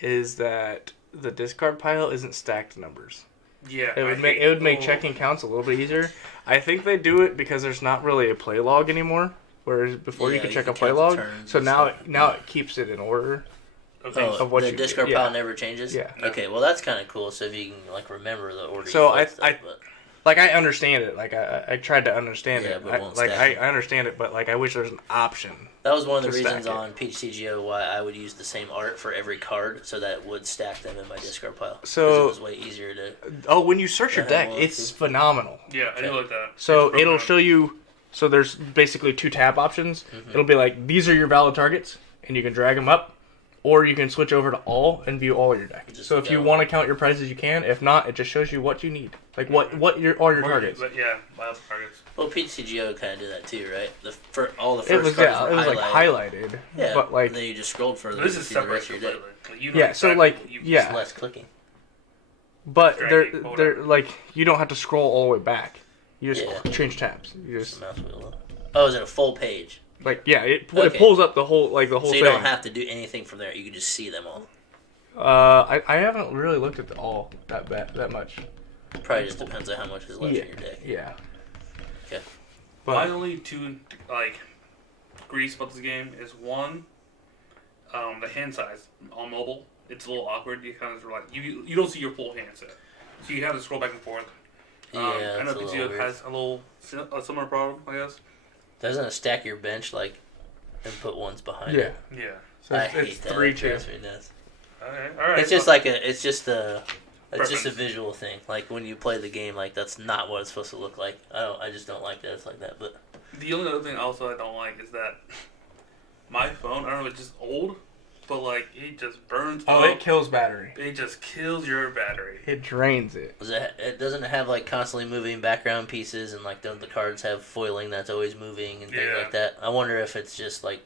is that the discard pile isn't stacked numbers. Yeah, it would make checking counts a little bit easier. I think they do it because there's not really a play log anymore, whereas before you could check a play log. So now it keeps it in order. of things. Oh, Of what the you- discard yeah. pile never changes? Yeah. Okay, well, that's kind of cool, so if you can, like, remember the order So you put stuff, but... Like, I understand it. Like, I tried to understand Yeah, it. but it won't I stack. understand it, but, like, I wish there was an option. That was one of the to stack reasons it. on PCGO why I would use the same art for every card, so that it would stack them in my discard pile. 'Cause So- it was way easier to... Oh, when you search your I deck, have one, it's too. phenomenal. Yeah, I do like that. So It's it'll broken show you. So there's basically 2 tab options. Mm-hmm. It'll be like, these are your valid targets, and you can drag them up, or you can switch over to all and view all your deck. Just So if you go. want to count your prices, you can. If not, it just shows you what you need, like what all your targets. But yeah, wild targets. Well, PCGO kind of did that too, right? All the It first was cards were it was like highlighted, Yeah, but like and then you just scrolled further This to is see the separate rest of your deck. completely. Like, you know Yeah, so, exactly like, what you- yeah. It's less clicking. but dragging, they're whatever. like you don't have to scroll all the way back. You just Yeah. change tabs. You just Mouse wheel up. Oh, is it a full page? like it Okay. pulls up the whole So thing. you don't have to do anything from there. You can just see them all. I haven't really looked at all that much. Probably just depends on how much is left Yeah, in your deck. yeah. Okay. My But only 2 like grease about this game is one, the hand size on mobile. It's a little awkward. You kind of like you don't see your full hand set, so you have to scroll back and forth. Yeah, I know it's a little PCO weird. has a similar problem, I guess. Doesn't it stack your bench like and put ones behind yeah, it? Yeah. so I it's hate that. 3 It 2. drives me nuts. Okay. All right. It's just like it's just a Preference. visual thing. Like when you play the game, like that's not what it's supposed to look like. I just don't like that it's like that. But The only other thing also I don't like is that my phone, I don't know, it's just old, but like it just burns Oh, up. it kills battery. It just kills your battery. It drains it. it doesn't have like constantly moving background pieces, and like don't the cards have foiling that's always moving and things Yeah. like that. I wonder if it's just like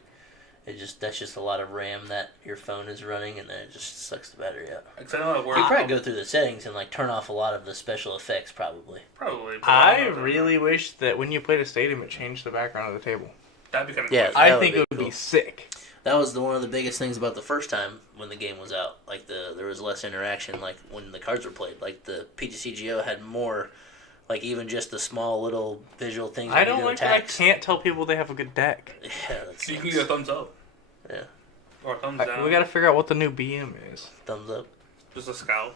that's just a lot of RAM that your phone is running, and then it just sucks the battery out. Because I know at work. You probably go through the settings and like turn off a lot of the special effects, probably. Probably. but I don't know if really wish that when you played a stadium, it changed the background of the table. that'd be kind of Yeah, cool. That I would think be it would cool. be sick. That was one of the biggest things about the first time when the game was out. Like there was less interaction. Like when the cards were played. Like the PTCGO had more. Like even just the small little visual things. I when you don't do like that I attacks. can't tell people they have a good deck. Yeah, that's So you can get a thumbs up. Yeah. Or a thumbs down. We gotta figure out what the new BM is. Thumbs up. Just a scout.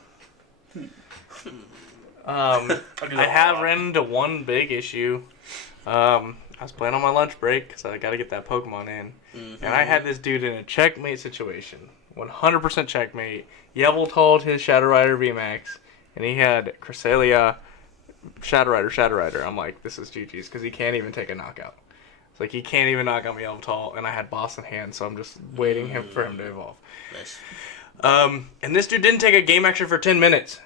I do that a have lot. ran into one big issue. I was playing on my lunch break because I got to get that Pokemon in. Mm-hmm. And I had this dude in a checkmate situation. 100% checkmate. Yveltal his Shadow Rider VMAX. And he had Cresselia, Shadow Rider. I'm like, this is GG's because he can't even take a knockout. It's like he can't even knock out me Yveltal. And I had Boss in hand, so I'm just waiting for him to evolve. Nice. And this dude didn't take a game action for 10 minutes.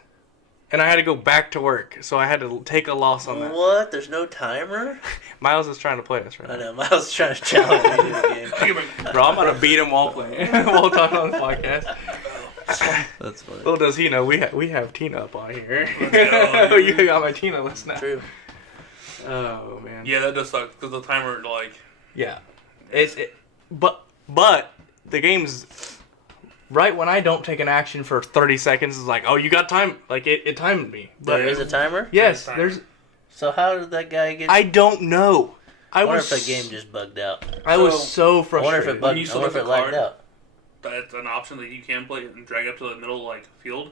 And I had to go back to work, so I had to take a loss on that. What? There's no timer? Miles is trying to play us right I now. know. Miles is trying to challenge me to the game. Bro, I'm gonna beat him while playing. While talking on the podcast. That's funny. Little does he know, we have Tina up on here. go. You got my Tina list now. True. Oh man. Yeah, that does suck because the timer like. Yeah. But the game's right when I don't take an action for 30 seconds. It's like, oh, you got time. Like it timed me. But There is a timer? yes, There's a there's. So how did that guy get... I don't know. I wonder if that game just bugged out. I was so I frustrated. wonder if it bugged. you I wonder if select it the lagged card- out. That's an option that you can play and drag up to the middle like field.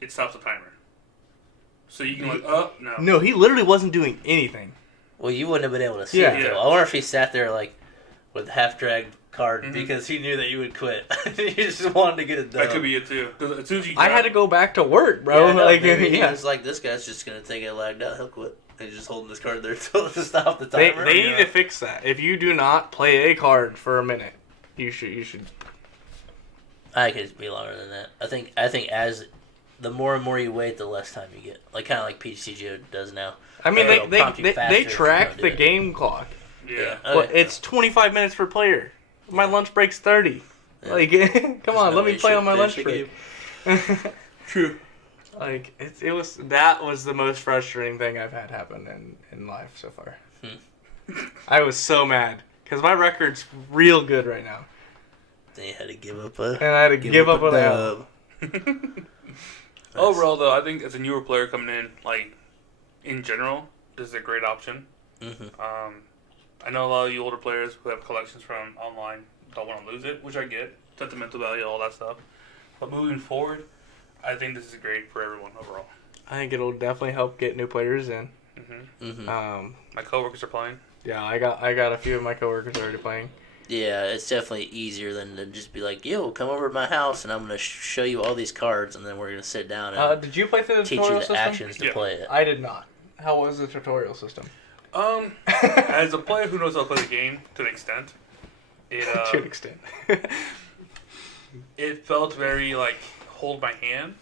It stops the timer. So you can like, oh no. No, he literally wasn't doing anything. Well, you wouldn't have been able to see Yeah. it, though. Yeah. I wonder if he sat there, like, with half-dragged card Mhm. because he knew that you would quit. He just wanted to get it done. That could be it too. Because as soon as you. I had to go back to work, bro. Yeah, I know, like, maybe he yeah. was like, this guy's just going to take it lagged out. He'll quit. He's just holding this card there to stop the They timer. need to fix that. If you do not play a card for a minute, you should. I could be longer than that. I think as the more and more you wait, the less time you get. Like kind of like PCGO does now. I mean, It'll they prompt you faster they if you track don't do the it. game clock, Yeah. Oh, but it's 25 minutes per player. My lunch break's 30. Yeah. Like, come There's on, no let way me you play should on my lunch finish break. the True. Like that was the most frustrating thing I've had happen in life so far. I was so mad because my record's real good right now, Then you had to give up and I had to give up a on L. dub. Overall, though, I think as a newer player coming in, like in general, this is a great option. Mm-hmm. I know a lot of you older players who have collections from online don't want to lose it, which I get. sentimental value, all that stuff. But moving forward, I think this is great for everyone overall. I think it'll definitely help get new players in. My coworkers are playing. Yeah, I got a few of my coworkers already playing. Yeah, it's definitely easier than to just be like, yo, come over to my house and I'm going to show you all these cards and then we're going to sit down and Did you play through the teach you tutorial the system? actions to play it. I did not. How was the tutorial system? As a player who knows how to play the game to an extent, To an extent. it felt very like hold my hand.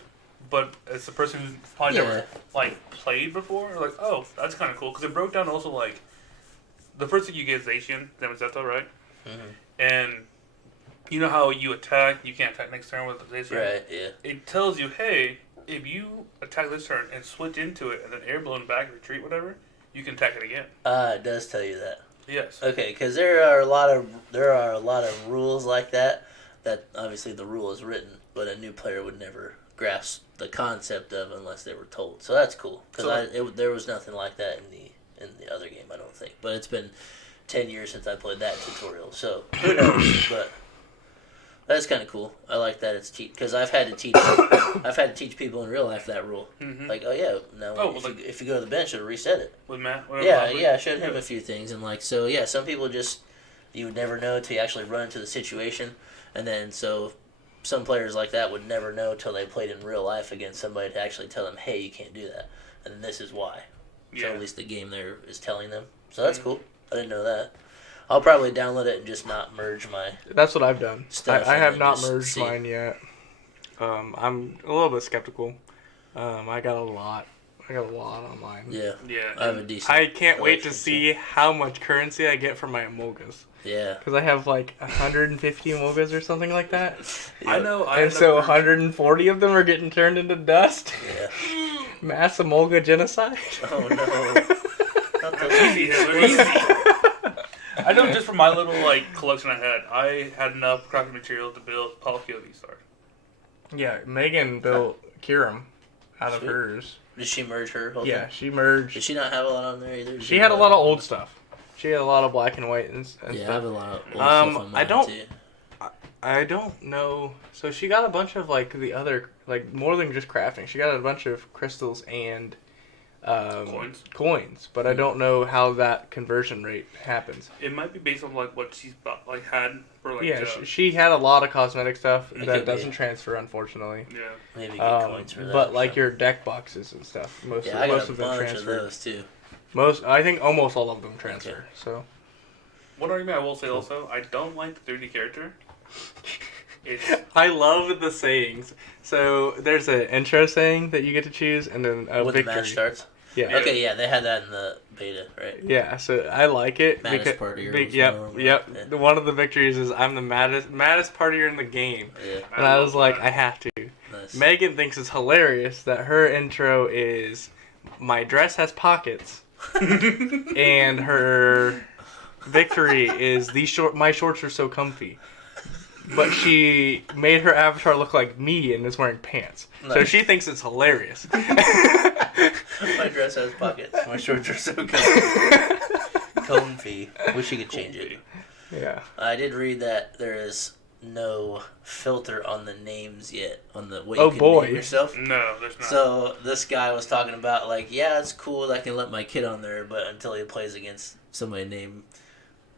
But as a person who's probably never like played before, like, oh, that's kind of cool because it broke down also like the first thing you get is Asian, then Zeto, right? Mm-hmm. And you know how you attack, you can't attack next turn with Asian. Right, yeah. It tells you, hey, if you attack this turn and switch into it and then air blown back, retreat, whatever, you can attack it again. It does tell you that. Yes. Okay, because there are a lot of rules like that obviously the rule is written, but a new player would never grasp the concept of unless they were told. So that's cool because there was nothing like that in the other game, I don't think. But it's been 10 years since I played that tutorial, so who knows? But that's kind of cool. I like that it's because I've had to teach people in real life that rule. Mm-hmm. Like, oh yeah, no, if you go to the bench, it'll reset it. With Matt? Yeah, I showed him a few things, and like, so yeah, some people just you would never know until you actually run into the situation, and then so some players like that would never know till they played in real life against somebody to actually tell them, hey, you can't do that, and then this is why. Yeah. So at least the game there is telling them. So that's cool. I didn't know that. I'll probably download it and just not merge my. That's what I've done. I have not merged mine yet. I'm a little bit skeptical. I got a lot on mine. Yeah. Yeah. I have a decent. I can't wait to see how much currency I get for my Amogas. Yeah. Because I have like 150 Amogas or something like that. Yeah. I know. And so 140 of them are getting turned into dust. Yeah. Mass Amoga genocide. Oh no. Easy, Hitler, easy. I know just from my little collection I had enough crafting material to build Palkia V-Star. Yeah, Megan built Kirim out of hers. Did she merge her whole Yeah, thing? she merged. Did she not have a lot on there either? She had a lot of old stuff. She had a lot of black and white and stuff. I have a lot of old stuff on mine too. I don't know. So she got a bunch of the other more than just crafting. She got a bunch of crystals and coins, but I don't know how that conversion rate happens. It might be based on what she's had for she had a lot of cosmetic stuff that doesn't transfer, unfortunately. Yeah, maybe get coins for that. But your deck boxes and stuff, most of them transfer. Of those too. I think almost all of them transfer. Okay. So, one argument I will say also, I don't like the 3D character. I love the sayings. So there's an intro saying that you get to choose, and then a when victory. The match starts. Yeah. Okay. Yeah, they had that in the beta, right? Yeah. So I like it. Maddest partier. Yep. Yeah. One of the victories is I'm the maddest partier in the game. Yeah. And I was like, I have to. Nice. Megan thinks it's hilarious that her intro is my dress has pockets, and her victory is my shorts are so comfy. But she made her avatar look like me and is wearing pants. Nice. So she thinks it's hilarious. My dress has pockets. My shorts are so comfy. Wish you could change it. Yeah. I did read that there is no filter on the names yet. On the way you can name yourself. No, there's not. So this guy was talking about yeah, it's cool that I can let my kid on there, but until he plays against somebody named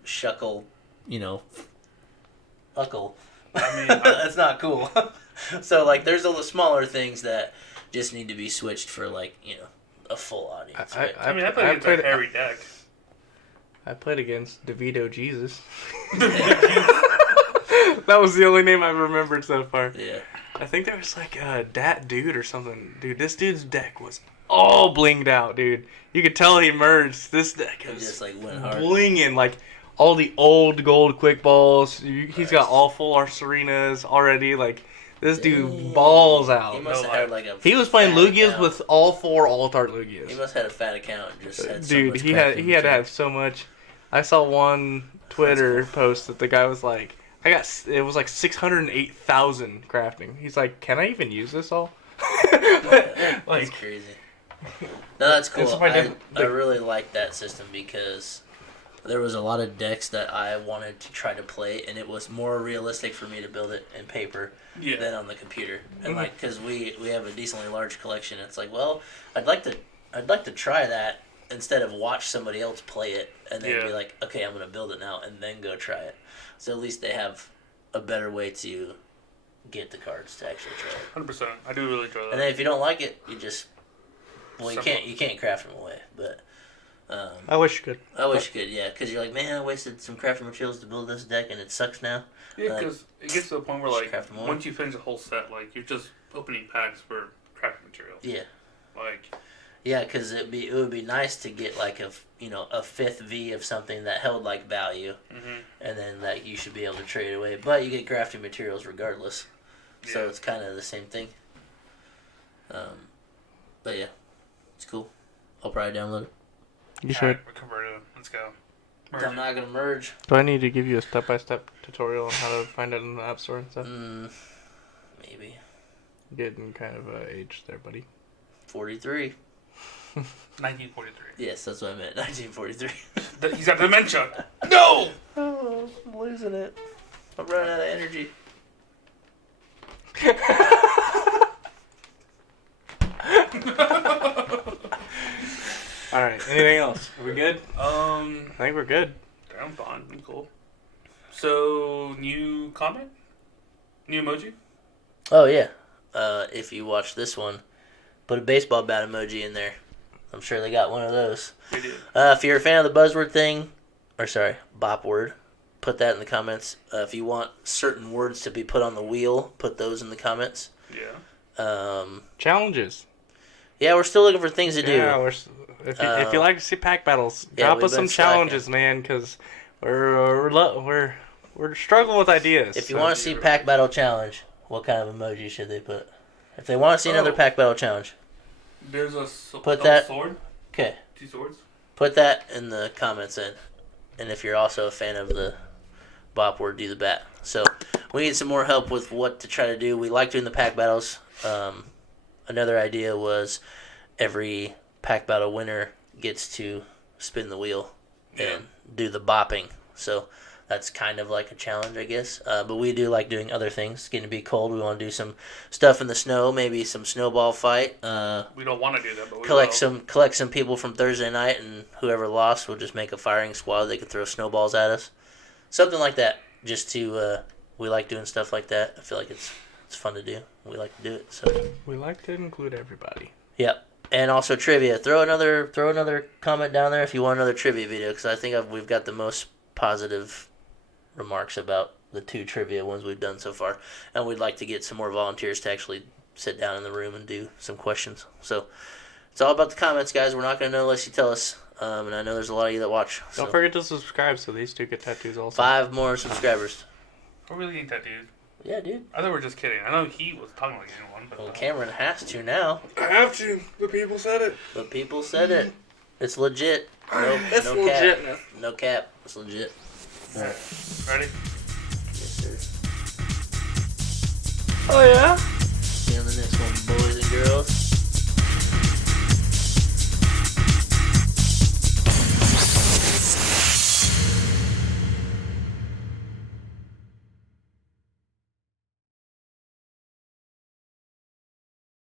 Shuckle, Huckle. I mean, that's not cool. So, there's a little smaller things that just need to be switched for, a full audience. I played against a hairy deck. I played against DeVito Jesus. That was the only name I've remembered so far. Yeah. I think there was, Dat Dude or something. Dude, this dude's deck was all blinged out, dude. You could tell he merged. This deck is just, went hard. Blinging, all the old gold quick balls. He's got all full Arcenas already. This dude balls out. He must have had he was playing Lugias with all 4 Alt-Art Lugias. He must have had a fat account and just had so dude, much he had to have so much. I saw one Twitter post that the guy was like, it was 608,000 crafting. He's like, can I even use this all? That's crazy. No, that's cool. I really like that system because there was a lot of decks that I wanted to try to play, and it was more realistic for me to build it in paper than on the computer. And like, because we have a decently large collection, it's like, well, I'd like to try that instead of watch somebody else play it and then be like, okay, I'm gonna build it now and then go try it. So at least they have a better way to get the cards to actually try it. 100%. I do really enjoy that. And then if you don't like it, you just you can't craft them away, but. I wish you could. I wish you could, yeah, because you're like, man, I wasted some crafting materials to build this deck, and it sucks now. Yeah, because it gets to the point where, like, craft them once you finish a whole set, like, you're just opening packs for crafting materials. Yeah. Like. Yeah, because it would be nice to get like a fifth V of something that held like value, and then that you should be able to trade away. But you get crafting materials regardless, so it's kind of the same thing. But yeah, it's cool. I'll probably download it. You should. We're converted. Let's go. Merge. I'm not gonna merge. Do I need to give you a step-by-step tutorial on how to find it in the App Store and stuff? Maybe. Getting kind of age there, buddy. 43. 1943. Yes, that's what I meant. 1943. He's got dementia. No! Oh, I'm losing it. I'm running out of energy. Alright, anything else? Are we good? I think we're good. I'm fine. I'm cool. So, new comment? New emoji? Oh, yeah. If you watch this one, put a baseball bat emoji in there. I'm sure they got one of those. They did. If you're a fan of the buzzword thing, bop word, put that in the comments. If you want certain words to be put on the wheel, put those in the comments. Yeah. Challenges. Yeah, we're still looking for things to do. Yeah, if you like to see pack battles, drop us some challenges, man, because we're struggling with ideas. If you want to see pack battle challenge, what kind of emoji should they put? If they want to see another pack battle challenge, there's a sword. Okay. 2 swords. Put that in the comments then. And if you're also a fan of the bop word, do the bat. So we need some more help with what to try to do. We like doing the pack battles. Another idea was every pack battle winner gets to spin the wheel and do the bopping. So that's kind of like a challenge, I guess. But we do like doing other things. It's getting to be cold. We want to do some stuff in the snow, maybe some snowball fight. We don't want to do that, but we collect some people from Thursday night, and whoever lost will just make a firing squad. They can throw snowballs at us, something like that. Just to we like doing stuff like that. I feel like it's fun to do. We like to do it. So we like to include everybody. Yep. And also trivia. Throw another comment down there if you want another trivia video, because I think we've got the most positive remarks about the 2 trivia ones we've done so far, and we'd like to get some more volunteers to actually sit down in the room and do some questions. So it's all about the comments, guys. We're not going to know unless you tell us, and I know there's a lot of you that watch. Don't forget to subscribe so these 2 get tattoos also. 5 more subscribers. We're really getting tattoos. Yeah, dude. I thought we were just kidding. I know he was talking like getting one. But well, Cameron has to now. I have to. The people said it. The people said it. It's legit. It's no legit. Cap. No cap. It's legit. All right. Ready? Yes, sir. Oh, yeah?